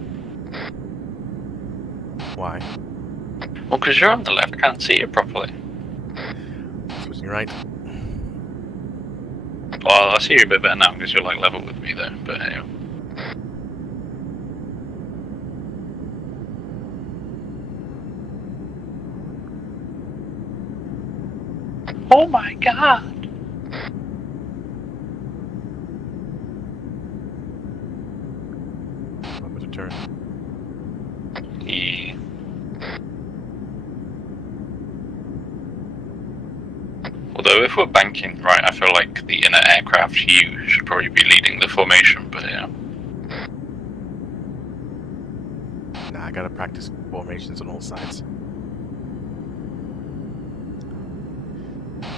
Why? Well, because you're on the left, I can't see it properly. Switching right. Well, I see you a bit better now because you're like level with me though, but anyway. Oh my god! I'm going to turn. Yeah. Although if we're banking, right, I feel like the inner aircraft, you should probably be leading the formation, but yeah. Nah, I gotta practice formations on all sides.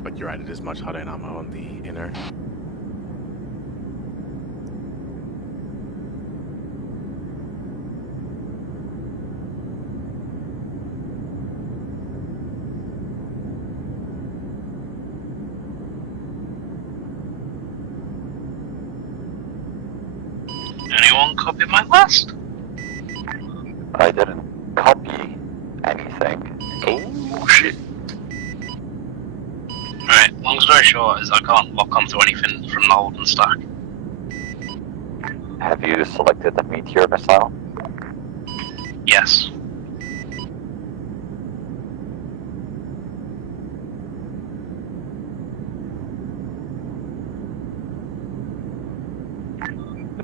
But you're right, it is much harder in Arma on the inner. Anyone copy my last? I didn't copy anything. Oh shit. Right, long story short is I can't lock onto anything from the Holden stack. Have you selected the meteor missile? Yes.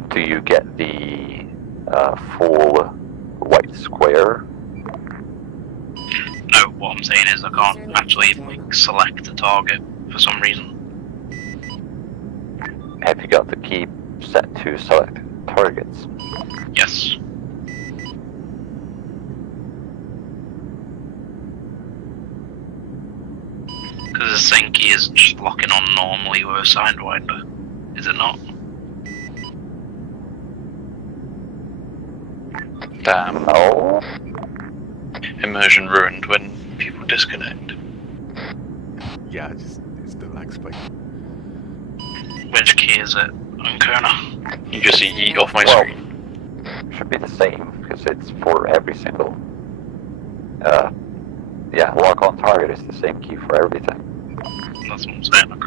Do you get the full white square? No, what I'm saying is I can't actually like select a target for some reason. Have you got the key set to select targets? Yes. Because the same key is just locking on normally with a Sidewinder, is it not? Damn. No. Immersion ruined when people disconnect. Yeah, it's the lag spike. Which key is it? Ankona. You just see yeet off my Well, screen. should be the same because it's for every single. Yeah, lock on target is the same key for everything. That's what I'm saying.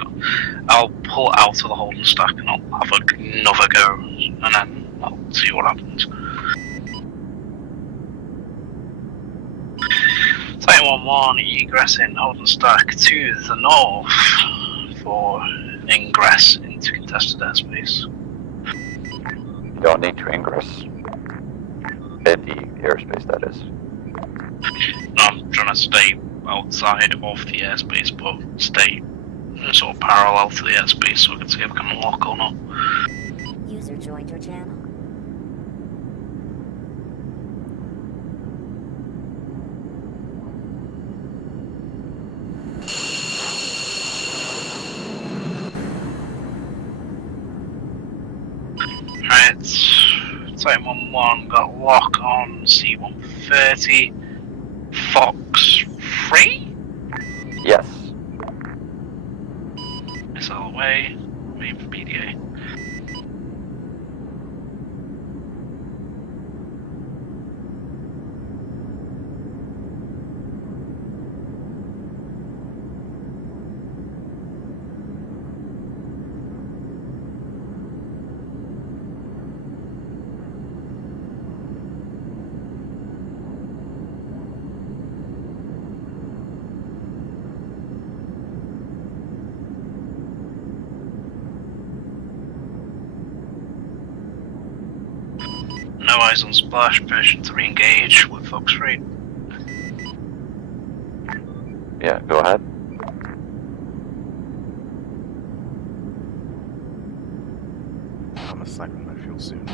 I'll pull out of the Holden stack and I'll have another go, and then I'll see what happens. Site 1-1, egressing Holden stack to the north for ingress into contested airspace. You don't need to ingress in the airspace, that is. I'm trying to stay outside of the airspace, but stay sort of parallel to the airspace so I can see if I can lock or not. User joined your channel. Right, Site 1-1 got lock on C-130, Fox 3? Yes. Missile away, waiting for PDA. No eyes on splash, permission to re-engage with Fox 3. Yeah, go ahead. I'm gonna cycle my fuel soon.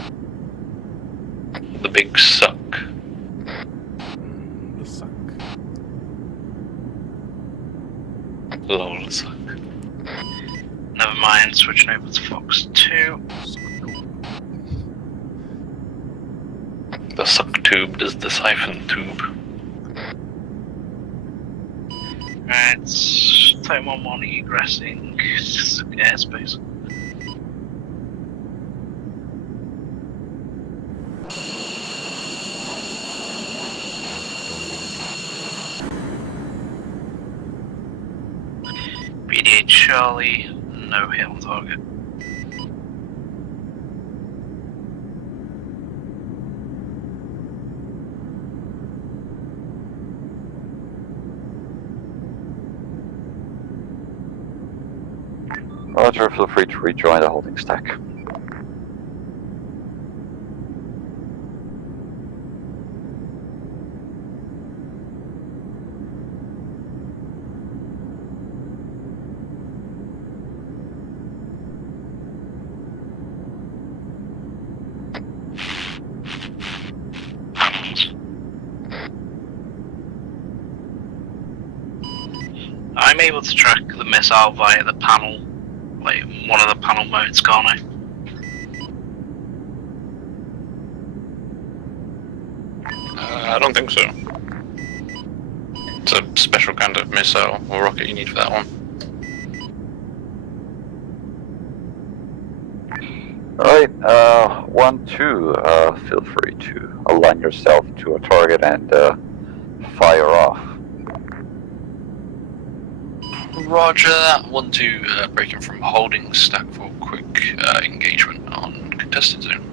The big suck. The suck. Lol suck. Never mind, switching over to Fox 2. The suck tube does the siphon tube. Right, Site 1-1 egressing airspace. BD-8 Charlie, no hit on target. Roger, feel free to rejoin the holding stack. able to track the missile via the panel, like one of the panel modes, can't I? I don't think so. It's a special kind of missile or rocket you need for that one. Alright, 1-2, feel free to align yourself to a target and fire off. Roger that. 1-2, breaking from holding stack for quick engagement on contested zone.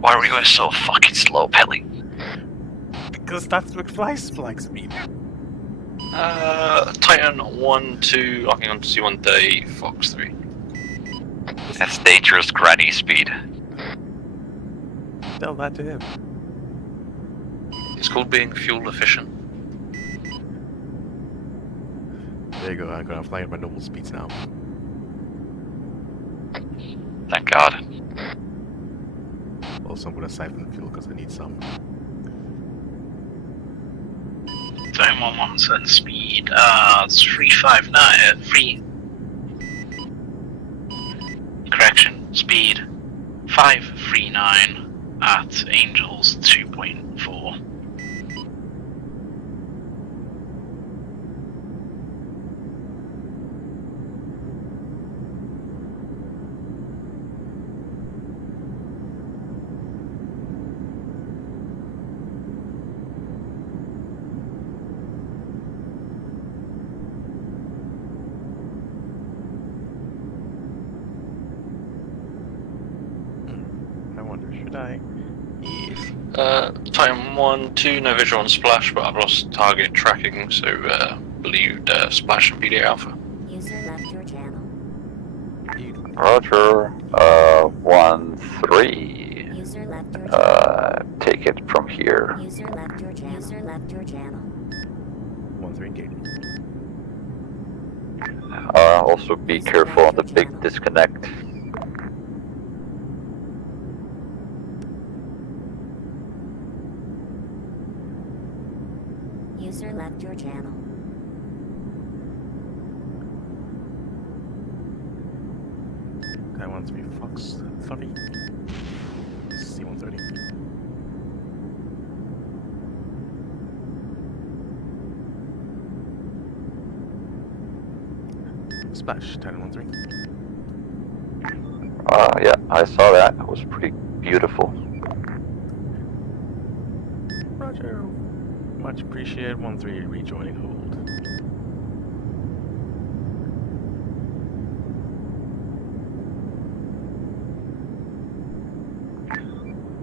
Why are we going so fucking slow, Pelly? Because that's McFly's flag speed. Titan 1-2, locking on to C-130, Fox 3. That's dangerous granny speed. Tell that to him. It's called being fuel efficient. There you go, I'm gonna fly at my normal speeds now. Thank God. Also, I'm gonna siphon fuel because I need some. Time 117 speed, it's 359, 3... Correction, speed 539 at Angels 2.4. I wonder, should I? Yes. Titan 1-2, no visual on splash, but I've lost target tracking, so believed splash and PD alpha. User left your channel. Roger, 1-3, User left your channel. take it from here. User left your channel. User left your channel. 1-3 engage. Also be careful on the big disconnect. User left your channel. I want to be Fox 30. C-130. Splash, Titan 1-3. Yeah, I saw that. It was pretty beautiful. Roger. Much appreciated. 1-3 rejoining hold.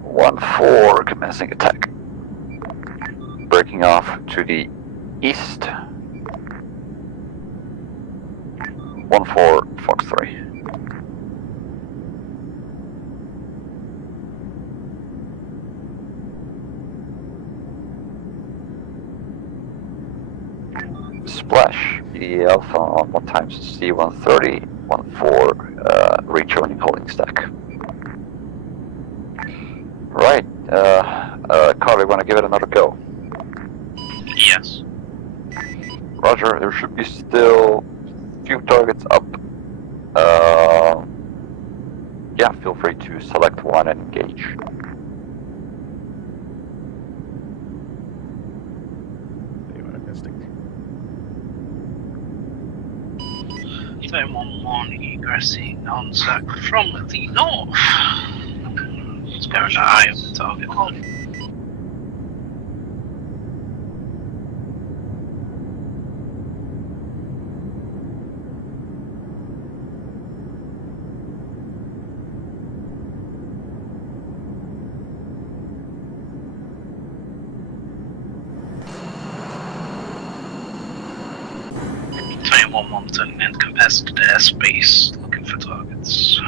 One 4 commencing attack. Breaking off to the east. 1-4 Fox 3. Splash, the Alpha on 1 times C-130, 1-4, rejoining holding stack. Right, Carly, wanna give it another go? Yes. Roger, there should be still a few targets up. Yeah, feel free to select one and engage. Time 1-1 egressing on sack from the north. It's going to eye of the target. Time 1-1 turning in contested airspace, looking for targets.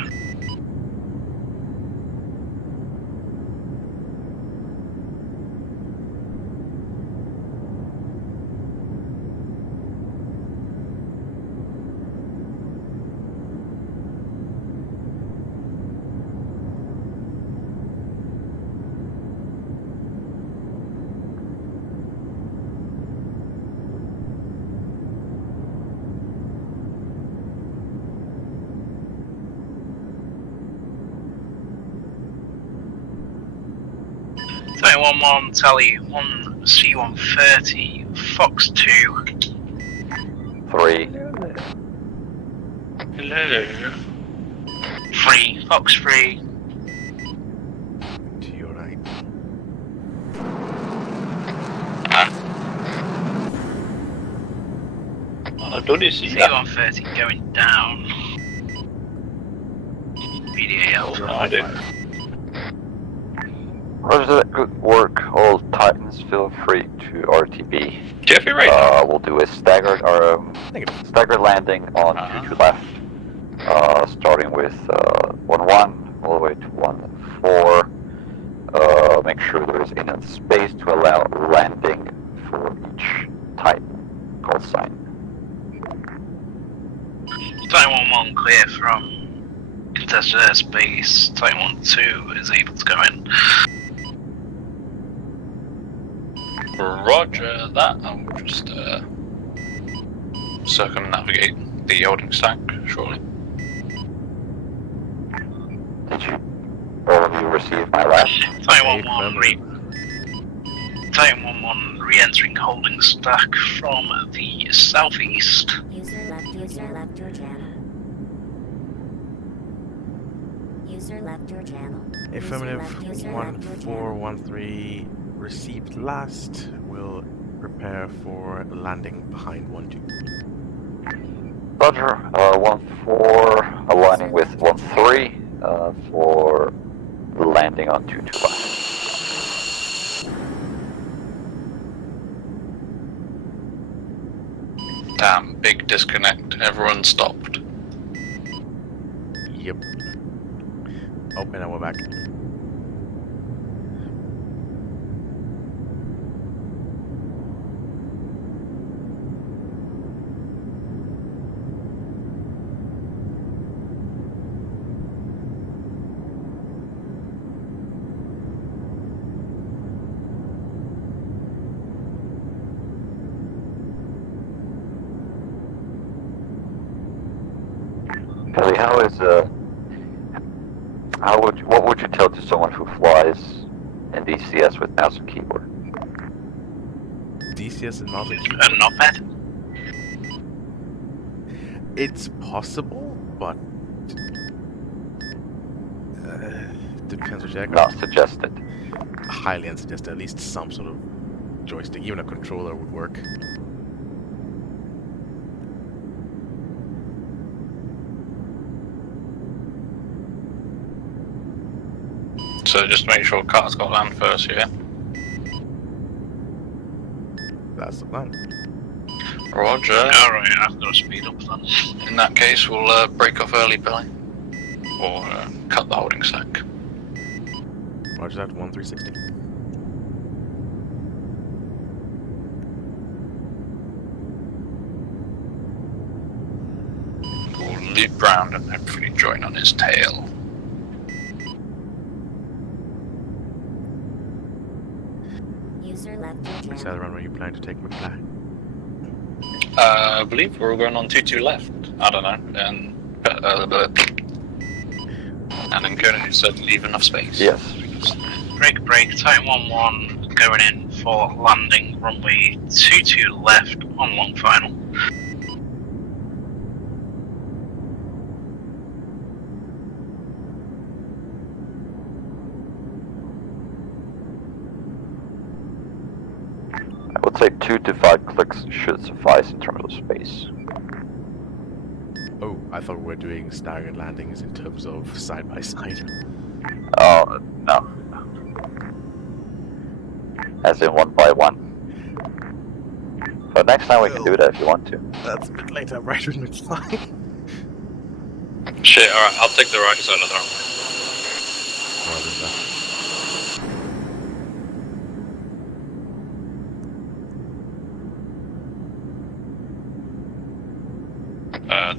111, tally 1C130, Fox 2. 3. Hello. 3, Fox 3. To your right. I don't see that. C130 going down. BDAL. No, I do. Roger that, good work. All Titans, feel free to RTB. Do you have your radar? We'll do a staggered landing on 2 to left. Starting with 1-1 all the way to 1-4. Make sure there is enough space to allow landing for each Titan call sign. Titan 1-1 clear from contested airspace. Titan 1-2 is able to go in. Roger that. I'll just circumnavigate the holding stack shortly. Did you all of you receive my last? Titan 1-1 Titan 1-1 re-entering holding stack from the southeast. User left your channel. User left your channel. Affirmative. User left your channel. 1413 received last. Will prepare for landing behind 1-2. Roger. 1-4 aligning with 1-3 for landing on 2 to left. Damn, big disconnect. Everyone stopped. Yep. Open and we're back. Kelly, what would you tell to someone who flies in DCS with mouse and keyboard? DCS and mouse and keyboard. Not bad. It's possible, but depends which aircraft. Not suggested. Highly unsuggested. At least some sort of joystick, even a controller would work. So just make sure car's got land first, yeah? That's the plan. Roger. Alright, I've got to speed up then. In that case, we'll break off early, Billy. Or cut the holding stack. Roger that, 1360. We'll loop round and hopefully join on his tail. User left your Which side of the channel. runway you plan to take, McFly? I believe we're all going on 2-2 left. I don't know. And then Conan said leave enough space. Yes. Break, Titan 1-1 going in for landing runway 22 left on long final. I would say 2 to 5 clicks should suffice in terms of space. Oh, I thought we were doing staggered landings in terms of side by side. Oh, no. As in 1 by 1. But next time we can do that if you want to. That's a bit late, I'm right with McFly. Shit, alright, I'll take the right side of the runway. Roger that.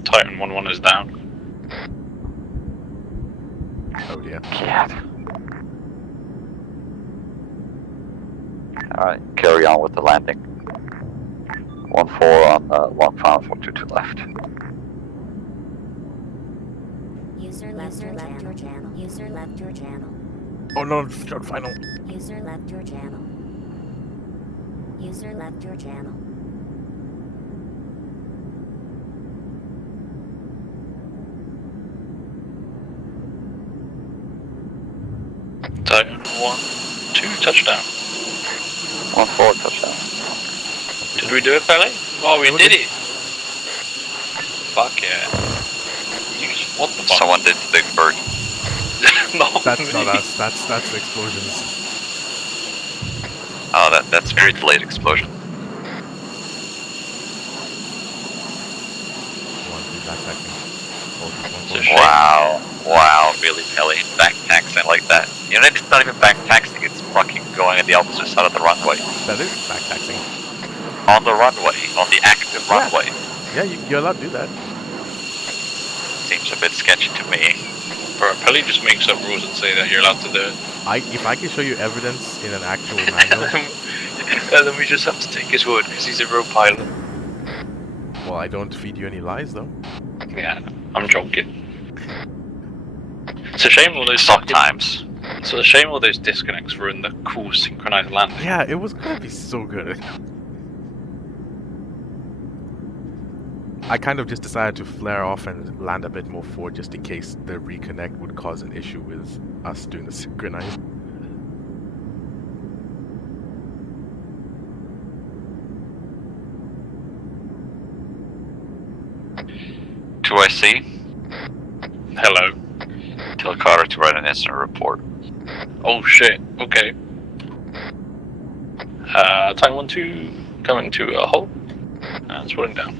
Titan 1-1 is down. Oh dear. Yeah. Alright, carry on with the landing. 1-4 on 1 final for 2 to left. User left your channel. User left your channel. Oh no, short final. User left your channel. User left your channel. Titan 1, 2 touchdown. 1-4 touchdown. Did we do it, Pele? Oh, we did it! Fuck yeah. What the fuck? Someone did the big bird. No, That's not me. us. That's explosions. Oh, that's very delayed explosion. One, two, backpacking. It's a shame. Wow, really, Kelly? Backtaxing like that. You know, it's not even backtaxing, it's fucking going on the opposite side of the runway. That is backtaxing. On the runway, on the active runway. Yeah, you're allowed to do that. Seems a bit sketchy to me. Bro, Pele just makes up rules and say that you're allowed to do it. If I can show you evidence in an actual manual, And then we just have to take his word because he's a real pilot. well, I don't feed you any lies though. Yeah, I'm joking. It's a shame all those Sometimes. It's a shame all those disconnects ruin the cool synchronized landing. Yeah, it was gonna be so good. I kind of just decided to flare off and land a bit more forward just in case the reconnect would cause an issue with us doing the synchronized. Do I see? Hello. Tell Carter to write an incident report. Oh shit. Okay. Time 1-2 coming to a halt and slowing down.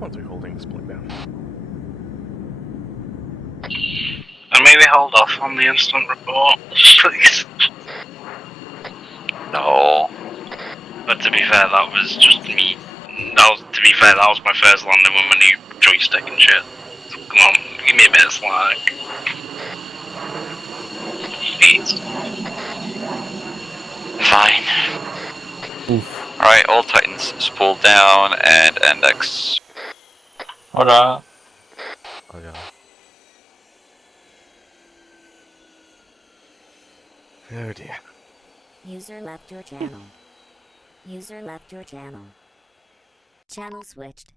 Once we're holding this point down. And maybe hold off on the instant report, please. No. But to be fair, that was just me. To be fair, that was my first landing with my new joystick and shit. So come on, give me a bit of slack. Please. Fine. Oof. Alright, all Titans spool down and index. Alright. Oh yeah. Oh dear. User left your channel. User left your channel. Channel switched.